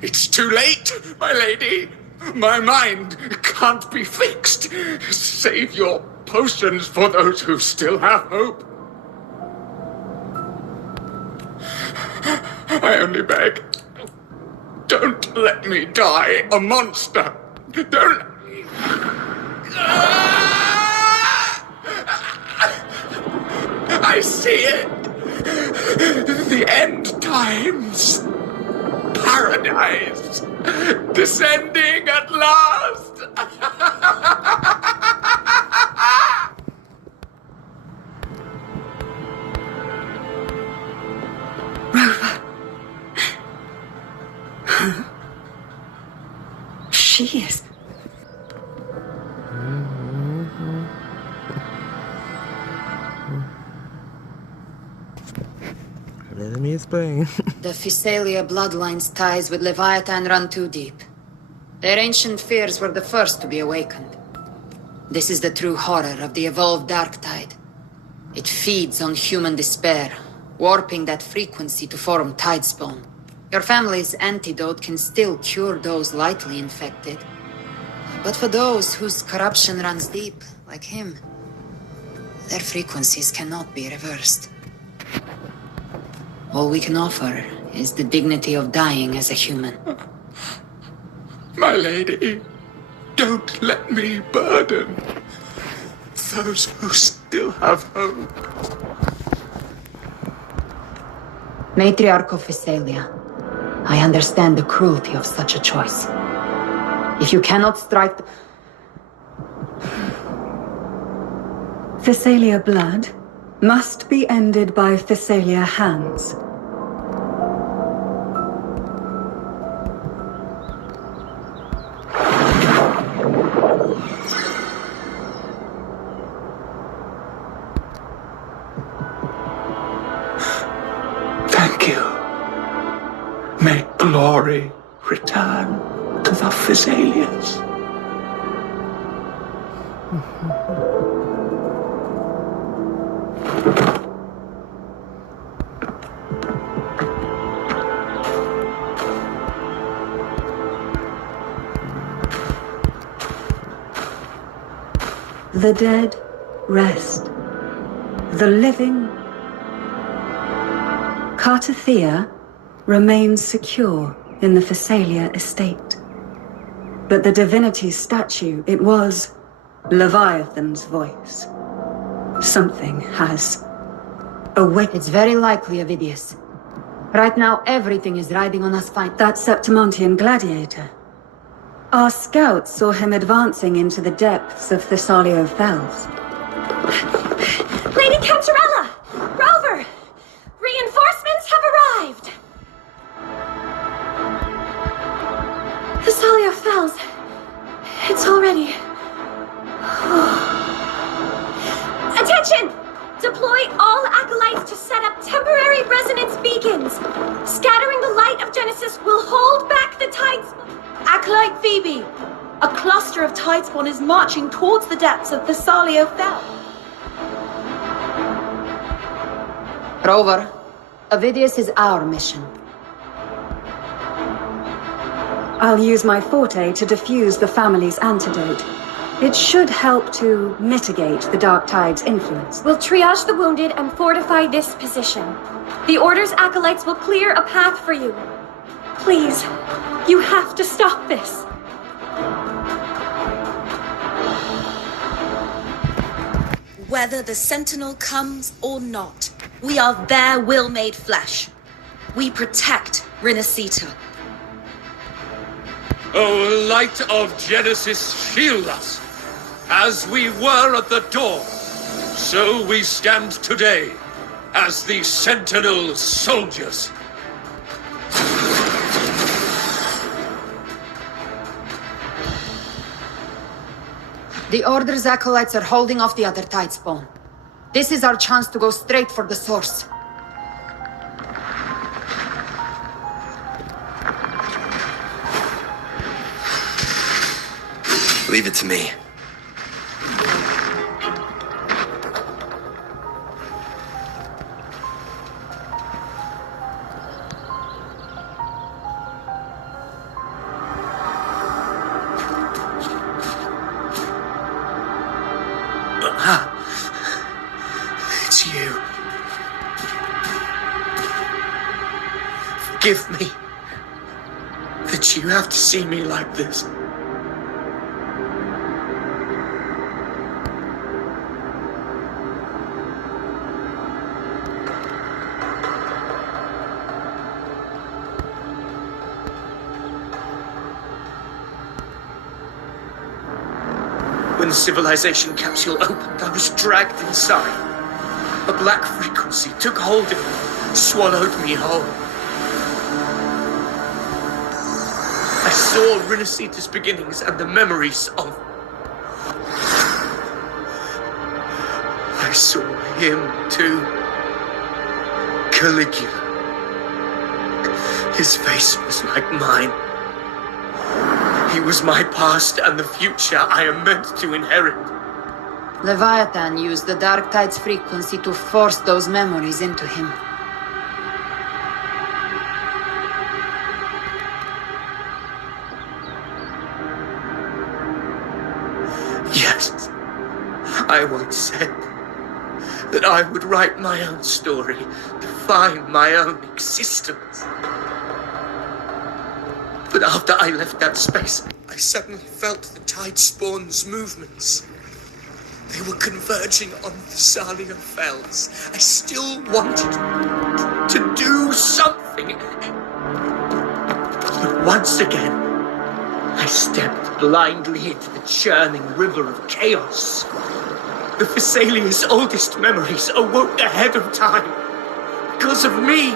It's too late, my lady. My mind can't be fixed. Save your potions for those who still have hope. I only beg. Don't let me die a monster. Don't... I see it. The end times. Paradise. Descending at last. Rover. She is... Let me explain. The Thessalia bloodline's ties with Leviathan run too deep. Their ancient fears were the first to be awakened. This is the true horror of the evolved dark tide. It feeds on human despair, warping that frequency to form tidespawn. Your family's antidote can still cure those lightly infected. But for those whose corruption runs deep, like him, their frequencies cannot be reversed. All we can offer is the dignity of dying as a human. My lady, don't let me burden those who still have hope. Matriarch of Thessalia, I understand the cruelty of such a choice. If you cannot strike the... Thessalia blood must be ended by Thessalia hands. Thank you. May glory return to the Thessalians. The dead rest. The living. Cartathea remains secure in the Thessalia estate. But the divinity's statue, it was Leviathan's voice. Something has awakened. It's very likely, Ovidius. Right now, everything is riding on us fight. That Septimontian gladiator. Our scouts saw him advancing into the depths of Thessalio Fells. Lady Cantarella! Rover! Reinforcements have arrived! Thessalia Fells. It's all ready. Attention! Deploy all acolytes to set up temporary resonance beacons. Scattering the light of Genesis will hold back the tides. Acolyte Phoebe, a cluster of tidespawn is marching towards the depths of Thessalio Fell. Rover, Ovidius is our mission. I'll use my forte to diffuse the family's antidote. It should help to mitigate the Dark Tide's influence. We'll triage the wounded and fortify this position. The Order's acolytes will clear a path for you. Please, you have to stop this. Whether the Sentinel comes or not, we are their will made flesh. We protect RENACITA. O light of Genesis, shield us. As we were at the dawn, so we stand today as the Sentinel soldiers. The Order's acolytes are holding off the other tidespawn. This is our chance to go straight for the source. Leave it to me. It's you. Forgive me that you have to see me like this. When the civilization capsule opened, I was dragged inside. A black frequency took hold of me, swallowed me whole. I saw RENACITA's beginnings and the memories of... I saw him too. Caligula. His face was like mine. He was my past and the future I am meant to inherit. Leviathan used the Dark Tide's frequency to force those memories into him. Yes, I once said that I would write my own story, define my own existence. But after I left that space, I suddenly felt the Tidespawn's movements. They were converging on Thessalio Fells. I still wanted to do something. But once again, I stepped blindly into the churning river of chaos. The Thessalia's oldest memories awoke ahead of time. Because of me.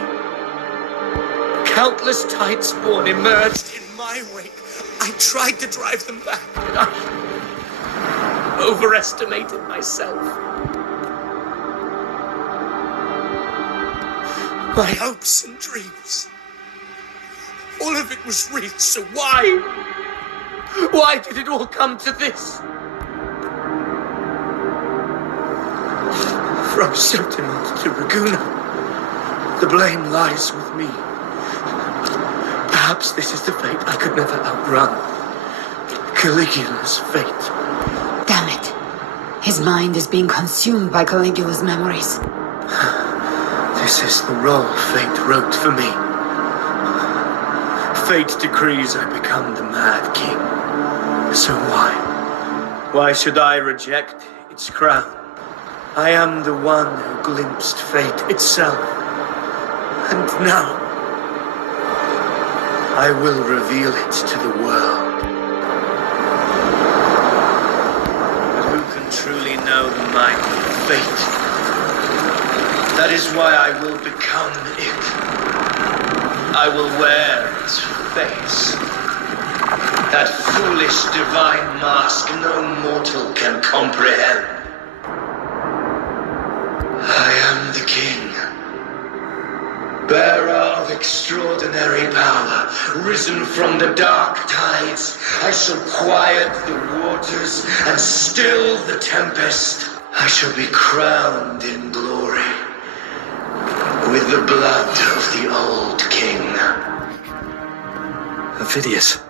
Countless Tidespawn emerged in my wake. I tried to drive them back, but overestimated myself. My hopes and dreams. All of it was real, so why? Why did it all come to this? From Sotimont to Raguna, the blame lies with me. Perhaps this is the fate I could never outrun. Caligula's fate. Damn it. His mind is being consumed by Caligula's memories. This is the role fate wrote for me. Fate decrees I become the Mad King. So why? Why should I reject its crown? I am the one who glimpsed fate itself. And now, I will reveal it to the world. But who can truly know the mind of fate? That is why I will become it. I will wear its face. That foolish divine mask no mortal can comprehend. I am the king, bearer of extraordinary power, risen from the dark tides. I shall quiet the waters and still the tempest. I shall be crowned in glory with the blood of the old king. Ophidius.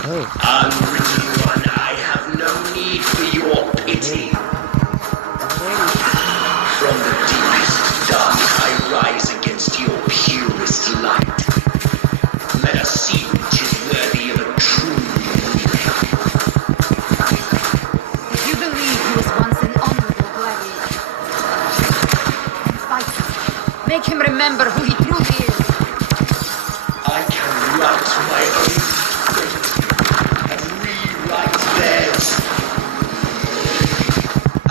Unwritten one, I have no need for your pity. From the deepest dark I rise against your purest light. Let us see which is worthy of a true ruler. If you believe he was once an honorable gladiator, then fight him. Make him remember who he truly is. I can write my own fate and rewrite theirs.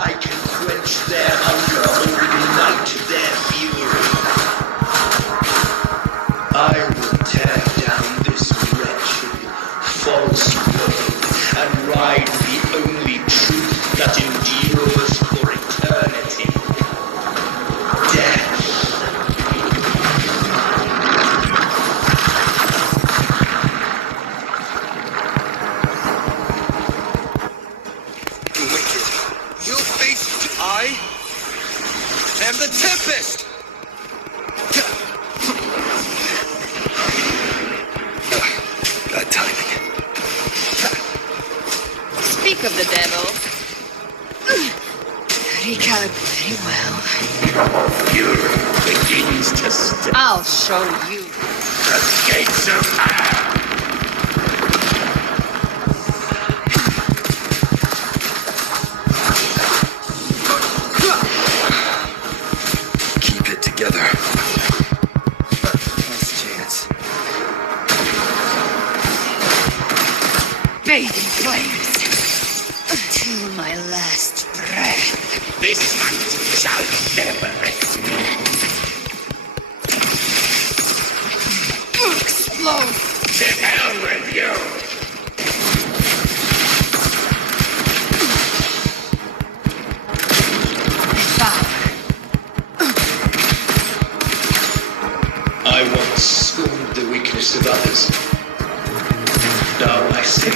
I can quench their hunger or ignite their fury. I will tear down this wretched, false world and ride the only truth that endures for eternity. Death. And the Tempest! Bad timing. Speak of the devil. Recalibrate well. Fury begins to stir. I'll show you. The gates of hell! Keep it together. Last chance. Bathe in flames. Until my last breath. This hunt shall never rest. Explode! To hell with you! I once scorned the weakness of others. Now I see.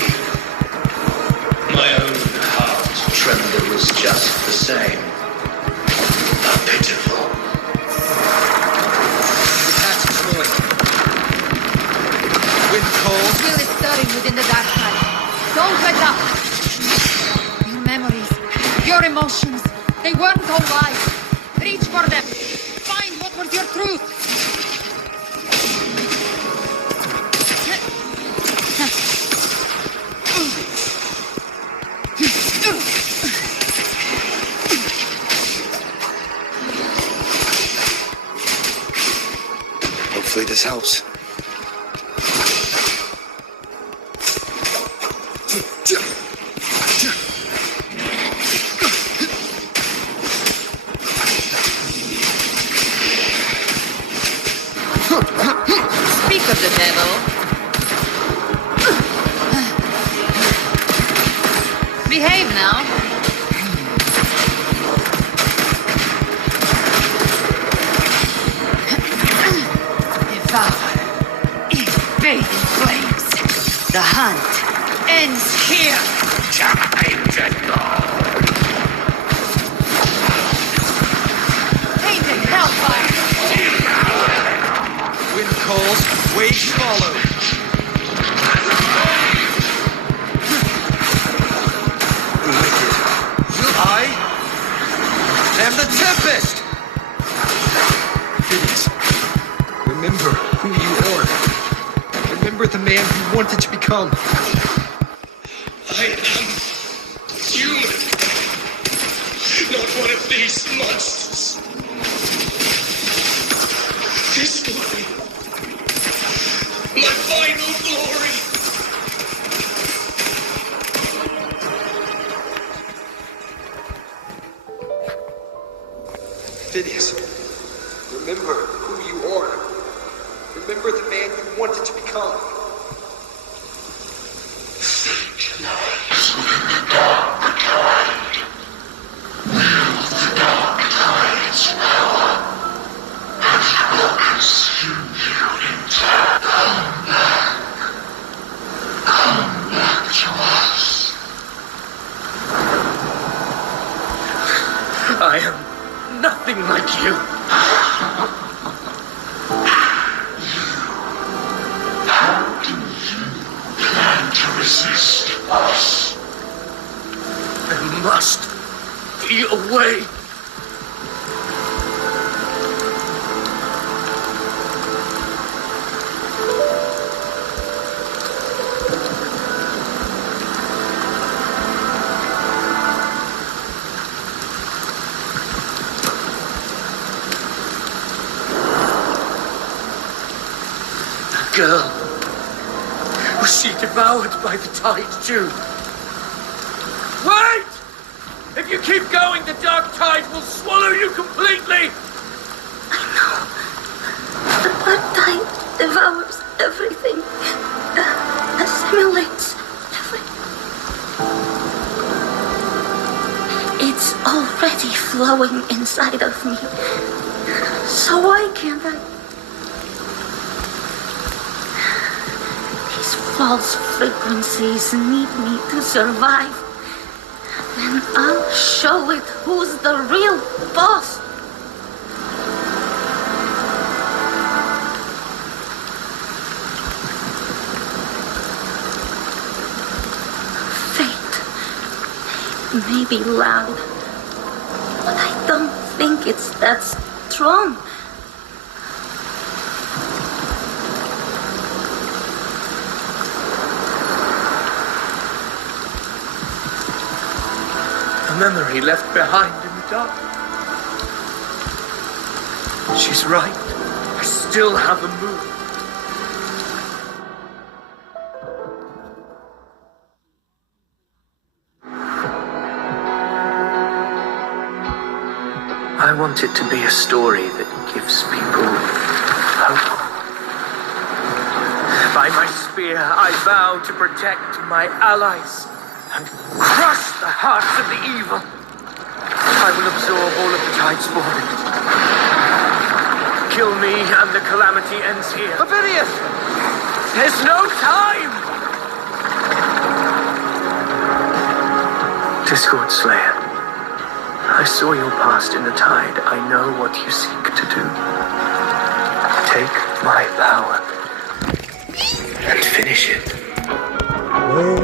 My own heart trembles just the same. How pitiful. Detach the boy. Wind cold. Will is stirring within the dark night. Don't let up! Your memories, your emotions, they weren't all lies. Reach for them. Find what was your truth. Hopefully this helps. Speak of the devil. Behave now. Devour. Bathe in flames. The hunt ends here. Tainted hellfire. Wind calls, waves follow. I am the Tempest! Phineas, remember who you are. Remember the man you wanted to become. I am human. Not one of these monsters. This will be my final glory. Phineas, remember who you are. Remember the man you wanted to become. I am nothing like you. How do you plan to resist us? There must be a way. Girl, was she devoured by the tide too? Wait! If you keep going, the dark tide will swallow you completely! The black tide devours everything. Assimilates everything. It's already flowing inside of me. So why can't I? These false frequencies need me to survive. Then I'll show it who's the real boss. Fate may be loud, but I don't think it's that strong. A memory left behind in the dark. She's right. I still have a move. I want it to be a story that gives people hope. By my spear, I vow to protect my allies and crush the hearts of the evil. I will absorb all of the tide's spawn. Kill me and the calamity ends here. Phineas! There's no time! Discord Slayer, I saw your past in the tide. I know what you seek to do. Take my power and finish it.